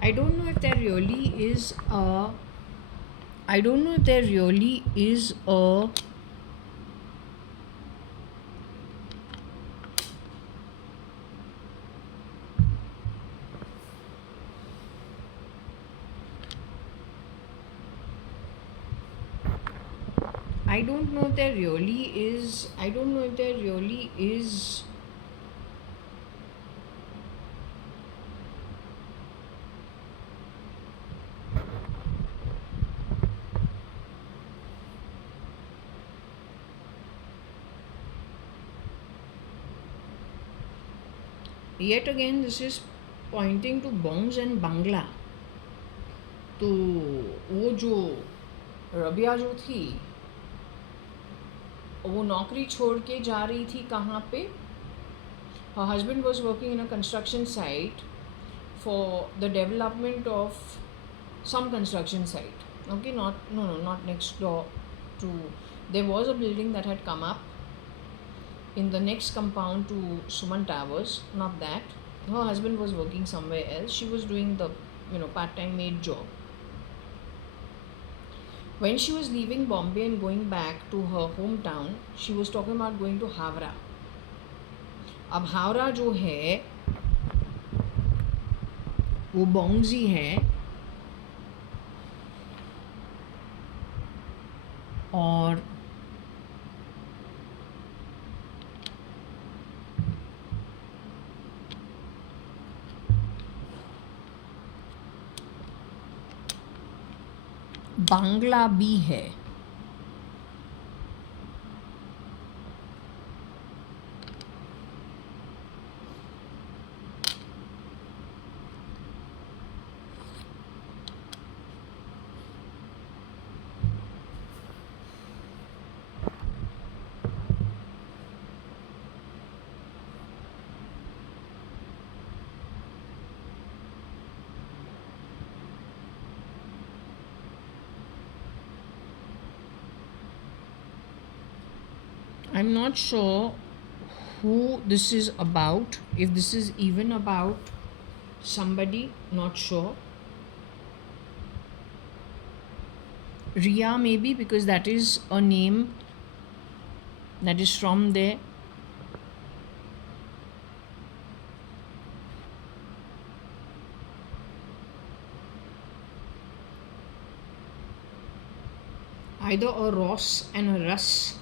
I don't know if there really is a I don't know if there really is yet again this is pointing to bongs and bangla. तो वो जो रबिया जो थी वो नौकरी छोड़ के जा रही थी कहाँ पे? Her husband was working in a construction site for the development of some construction site. Okay, not next door to. There was a building that had come up in the next compound to Suman Towers. Not that. Her husband was working somewhere else. She was doing the part-time maid job. When she was leaving Bombay and going back to her hometown, she was talking about going to Havra. अब हावड़ा जो है वो बोंगजी है और बांग्ला भी है. I'm not sure who this is about, if this is even about somebody, not sure. Ria, maybe, because that is a name that is from there. Either a Ross and a Russ.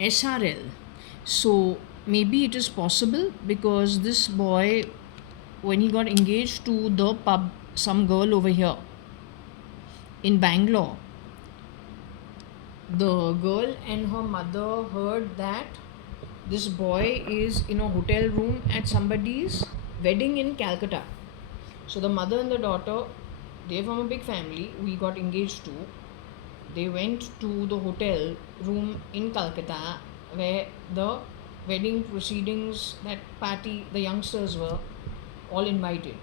SRL. So maybe it is possible because this boy, when he got engaged to the pub, some girl over here in Bangalore, the girl and her mother heard that this boy is in a hotel room at somebody's wedding in Calcutta. So the mother and the daughter, they're from a big family we got engaged to. They went to the hotel room in Calcutta where the wedding proceedings, that party, the youngsters were all invited.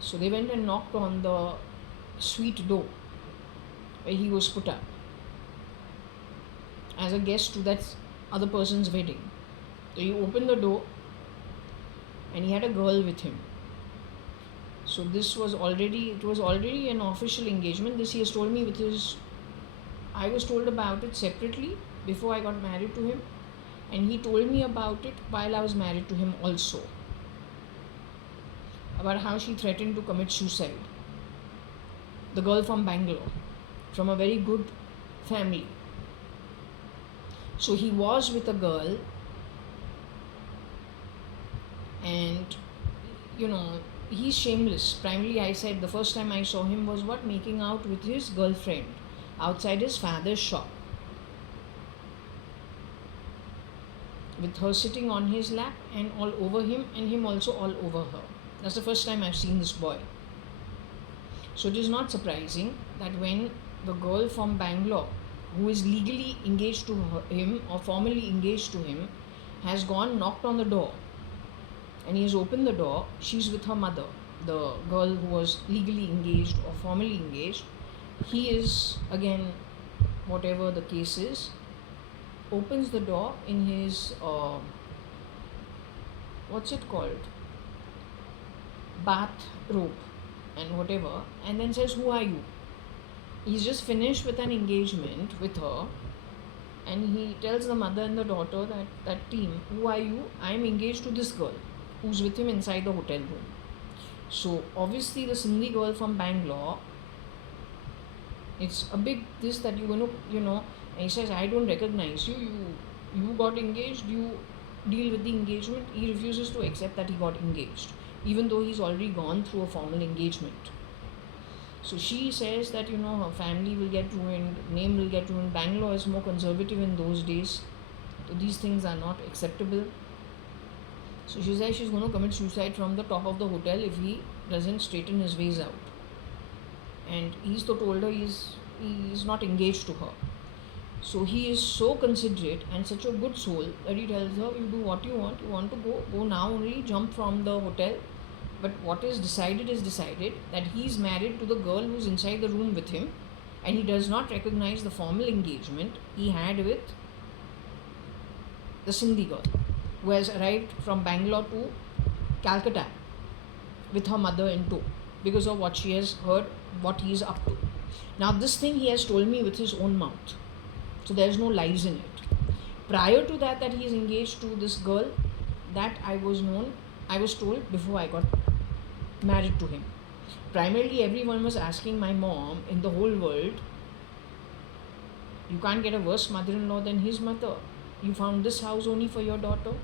So they went and knocked on the suite door where he was put up as a guest to that other person's wedding. So he opened the door and he had a girl with him. So it was already an official engagement. This he has told me I was told about it separately before I got married to him, and he told me about it while I was married to him also, about how she threatened to commit suicide. The girl from Bangalore, from a very good family. So he was with a girl, and he's shameless. Primarily, I said the first time I saw him was making out with his girlfriend outside his father's shop, with her sitting on his lap and all over him, and him also all over her. That's the first time I've seen this boy. So it is not surprising that when the girl from Bangalore, who is legally engaged to him or formally engaged to him, has knocked on the door, and he has opened the door, she's with her mother, the girl who was legally engaged or formally engaged. He is, again, whatever the case is, opens the door in his, what's it called, bath robe and whatever, and then says, "Who are you?" He's just finished with an engagement with her, and he tells the mother and the daughter, that team, "Who are you?" "I'm engaged to this girl who's with him inside the hotel room." So obviously the Sindhi girl from Bangalore, it's a big this that you're going to, and he says, "I don't recognize you. You got engaged. You deal with the engagement." He refuses to accept that he got engaged, even though he's already gone through a formal engagement. So she says that, her family will get ruined, name will get ruined. Bangalore is more conservative in those days, so these things are not acceptable. So she says she's going to commit suicide from the top of the hotel if he doesn't straighten his ways out. And he's told her he's not engaged to her. So he is so considerate and such a good soul that he tells her, "You do what you want. You want to go now only, jump from the hotel." But what is decided that he's married to the girl who's inside the room with him, and he does not recognize the formal engagement he had with the Sindhi girl, who has arrived from Bangalore to Calcutta with her mother in tow because of what she has heard, what he is up to. Now this thing he has told me with his own mouth, so there is no lies in it. Prior to that he is engaged to this girl, that I was told before I got married to him. Primarily everyone was asking my mom in the whole world, "You can't get a worse mother-in-law than his mother. You found this house only for your daughter."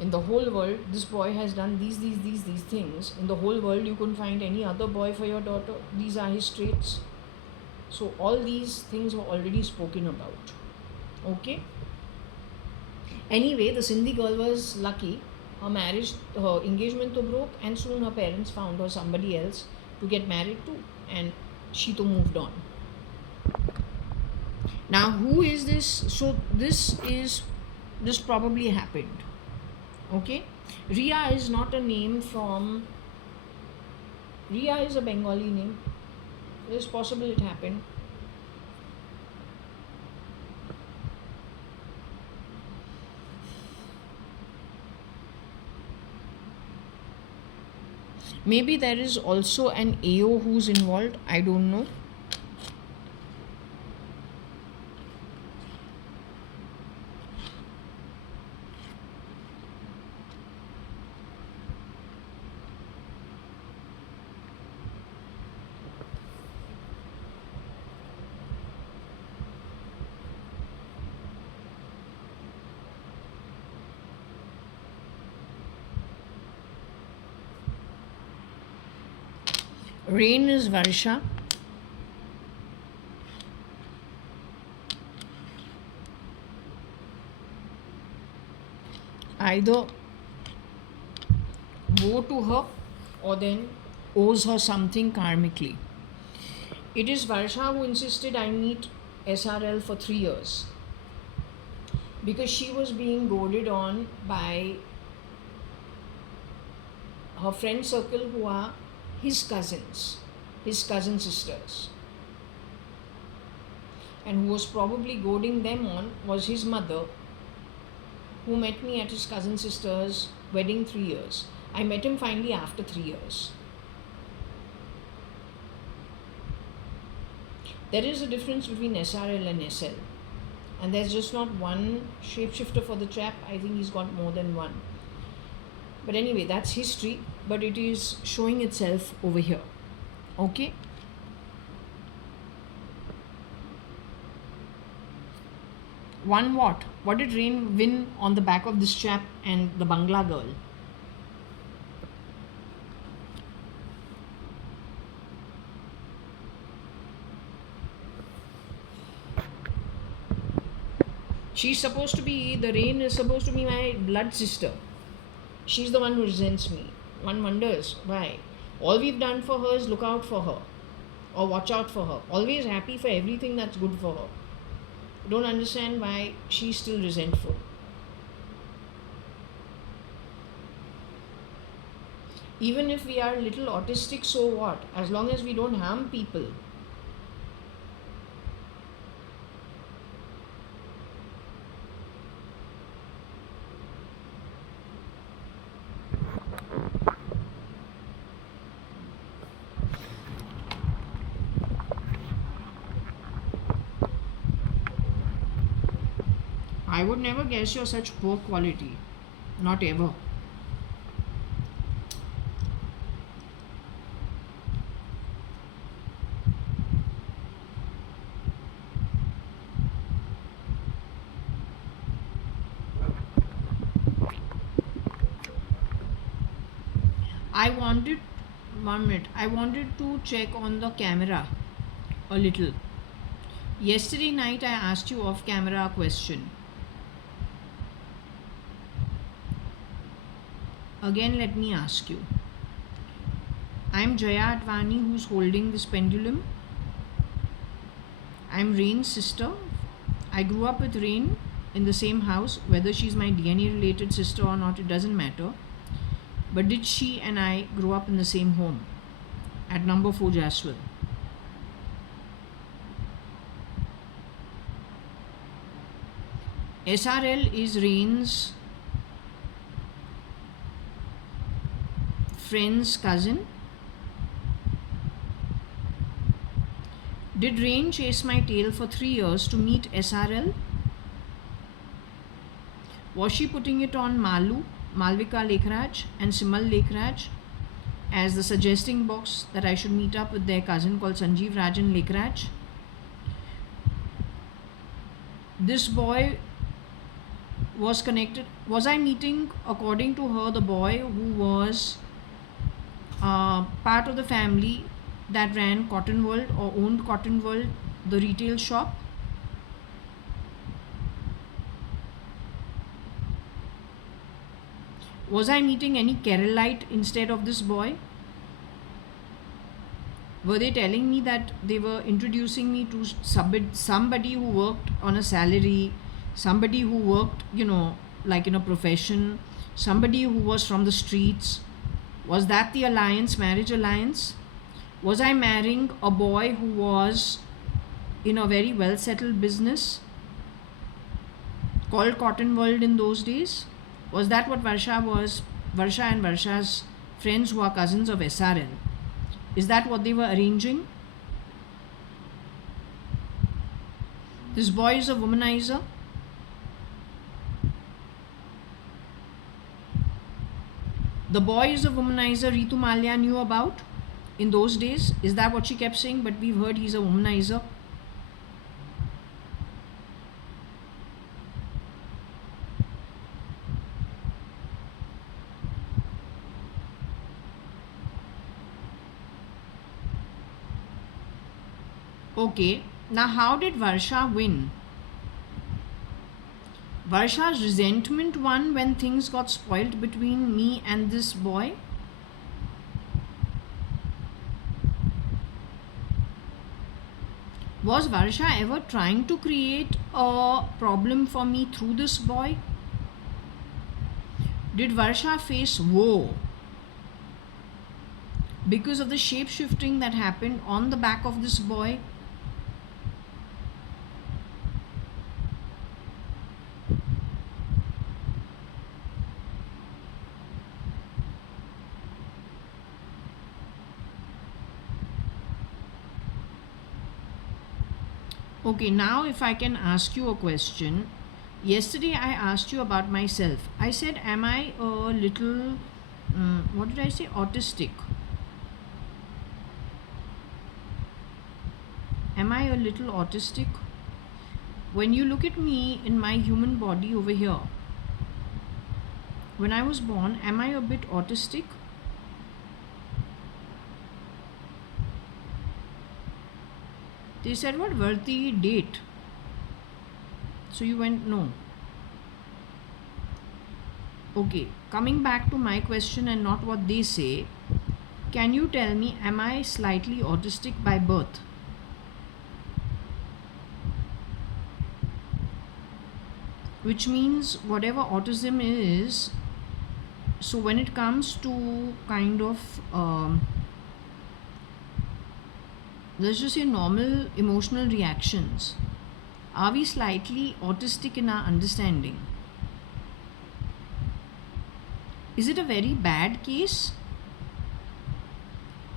In the whole world, this boy has done these things. In the whole world, you couldn't find any other boy for your daughter. These are his traits. So all these things were already spoken about. Okay. Anyway, the Sindhi girl was lucky. Her engagement to broke, and soon her parents found her somebody else to get married to, and she too moved on. Now, who is this? So this probably happened. Okay, Ria is not a name from. Ria is a Bengali name. It is possible it happened. Maybe there is also an AO who's involved. I don't know. Rain is Varsha. Either woe to her or then owes her something karmically. It is Varsha who insisted I meet SRL for 3 years because she was being goaded on by her friend circle who are his cousin sisters, and who was probably goading them on was his mother, who met me at his cousin sister's wedding 3 years. I met him finally after 3 years. There is a difference between SRL and SL, and there's just not one shapeshifter for the chap. I think he's got more than one. But anyway, that's history, but it is showing itself over here. Okay. One what? What did Rain win on the back of this chap and the Bangla girl? The Rain is supposed to be my blood sister. She's the one who resents me. One wonders why. All we've done for her is look out for her or watch out for her. Always happy for everything that's good for her. Don't understand why she's still resentful. Even if we are a little autistic, so what? As long as we don't harm people. I would never guess you're such poor quality. Not ever. I wanted to check on the camera a little. Yesterday night I asked you off camera a question. Again, let me ask you. I'm JAYA.ADVANI who's holding this pendulum. I'm Rain's sister. I grew up with Rain in the same house. Whether she's my DNA related sister or not, it doesn't matter. But did she and I grow up in the same home at number 4 Jaswell? SRL is Rain's friend's cousin. Did Rain chase my tail for 3 years to meet SRL? Was she putting it on Malvika Lekhraj and Simal Lekhraj as the suggesting box that I should meet up with their cousin called Sanjeev Rajan Lekhraj? This boy was connected. Was I meeting, according to her, the boy who was part of the family that ran Cotton World or owned Cotton World, the retail shop? Was I meeting any Keralite instead of this boy? Were they telling me that they were introducing me to somebody who worked on a salary, somebody who worked, like in a profession, somebody who was from the streets? Was that the alliance, marriage alliance? Was I marrying a boy who was in a very well settled business called Cotton World in those days? Was that what Varsha was? Varsha and Varsha's friends who are cousins of SRL. Is that what they were arranging? This boy is a womanizer. The boy is a womanizer Ritu Malya knew about in those days. Is that what she kept saying? But we've heard he's a womanizer. Okay, now how did Varsha win? Varsha's resentment won when things got spoiled between me and this boy? Was Varsha ever trying to create a problem for me through this boy? Did Varsha face woe because of the shape shifting that happened on the back of this boy? Okay, now if I can ask you a question. Yesterday I asked you about myself. I said, am I a little, what did I say? Autistic. Am I a little autistic? When you look at me in my human body over here, when I was born, am I a bit autistic? They said, what, Varti, date? So you went, no. Okay, coming back to my question and not what they say, can you tell me, am I slightly autistic by birth? Which means whatever autism is, so when it comes to kind of let's just say normal emotional reactions, are we slightly autistic in our understanding? Is it a very bad case?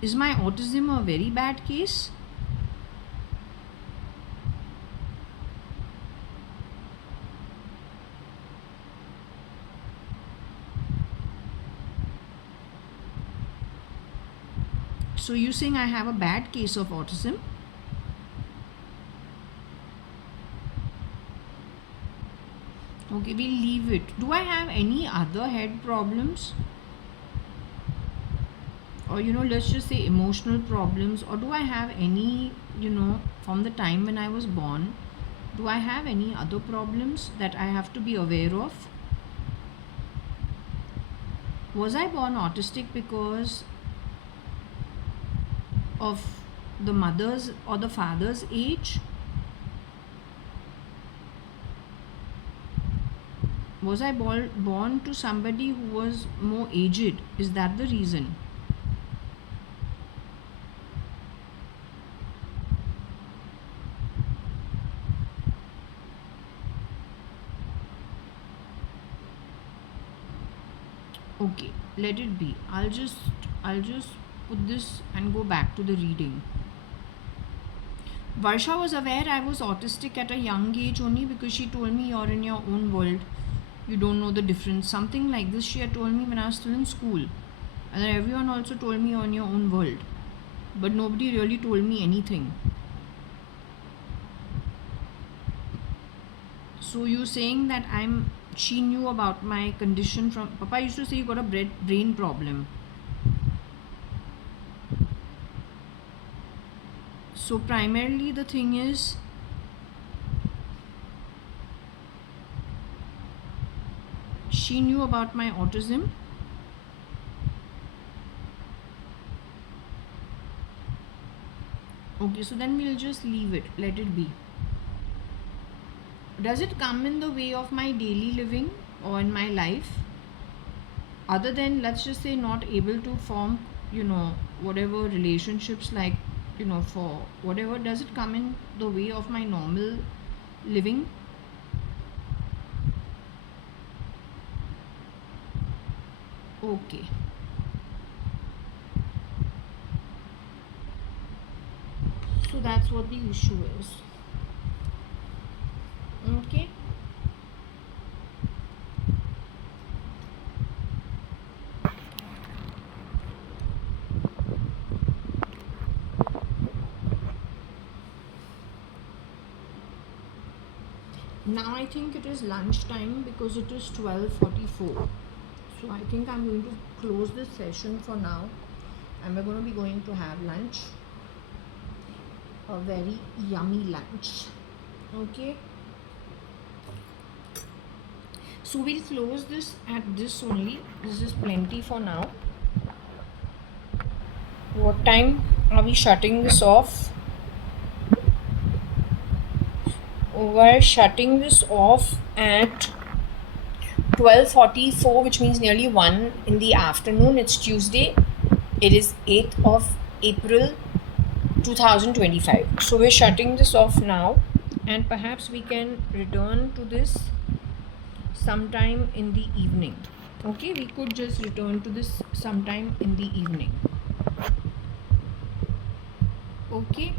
Is my autism a very bad case? So you're saying I have a bad case of autism? Okay, we'll leave it. Do I have any other head problems? Or let's just say emotional problems? Or do I have any, from the time when I was born, do I have any other problems that I have to be aware of? Was I born autistic because of the mother's or the father's age? Was I born to somebody who was more aged? Is that the reason? Okay, let it be. I'll just put this and go back to the reading. Varsha was aware I was autistic at a young age only because she told me, you're in your own world, you don't know the difference. Something like this she had told me when I was still in school. And then everyone also told me, you're in your own world. But nobody really told me anything. So you're saying that I'm She knew about my condition from Papa used to say you got a brain problem. So primarily the thing is she knew about my autism. Okay, so then we'll just leave it, let it be. Does it come in the way of my daily living or in my life? Other than, let's just say, not able to form, whatever relationships, like, for whatever, does it come in the way of my normal living? Okay. So that's what the issue is. Okay. Now I think it is lunchtime because it is 12:44. So I think I'm going to close this session for now, and we're going to be going to have lunch. A very yummy lunch. Okay. So we'll close this at this only. This is plenty for now. What time are we shutting this off? We're shutting this off at 12:44, which means nearly 1 in the afternoon. It's Tuesday. It is 8th of April 2025. So we're shutting this off now, and perhaps we can return to this sometime in the evening. Okay, we could just return to this sometime in the evening. Okay.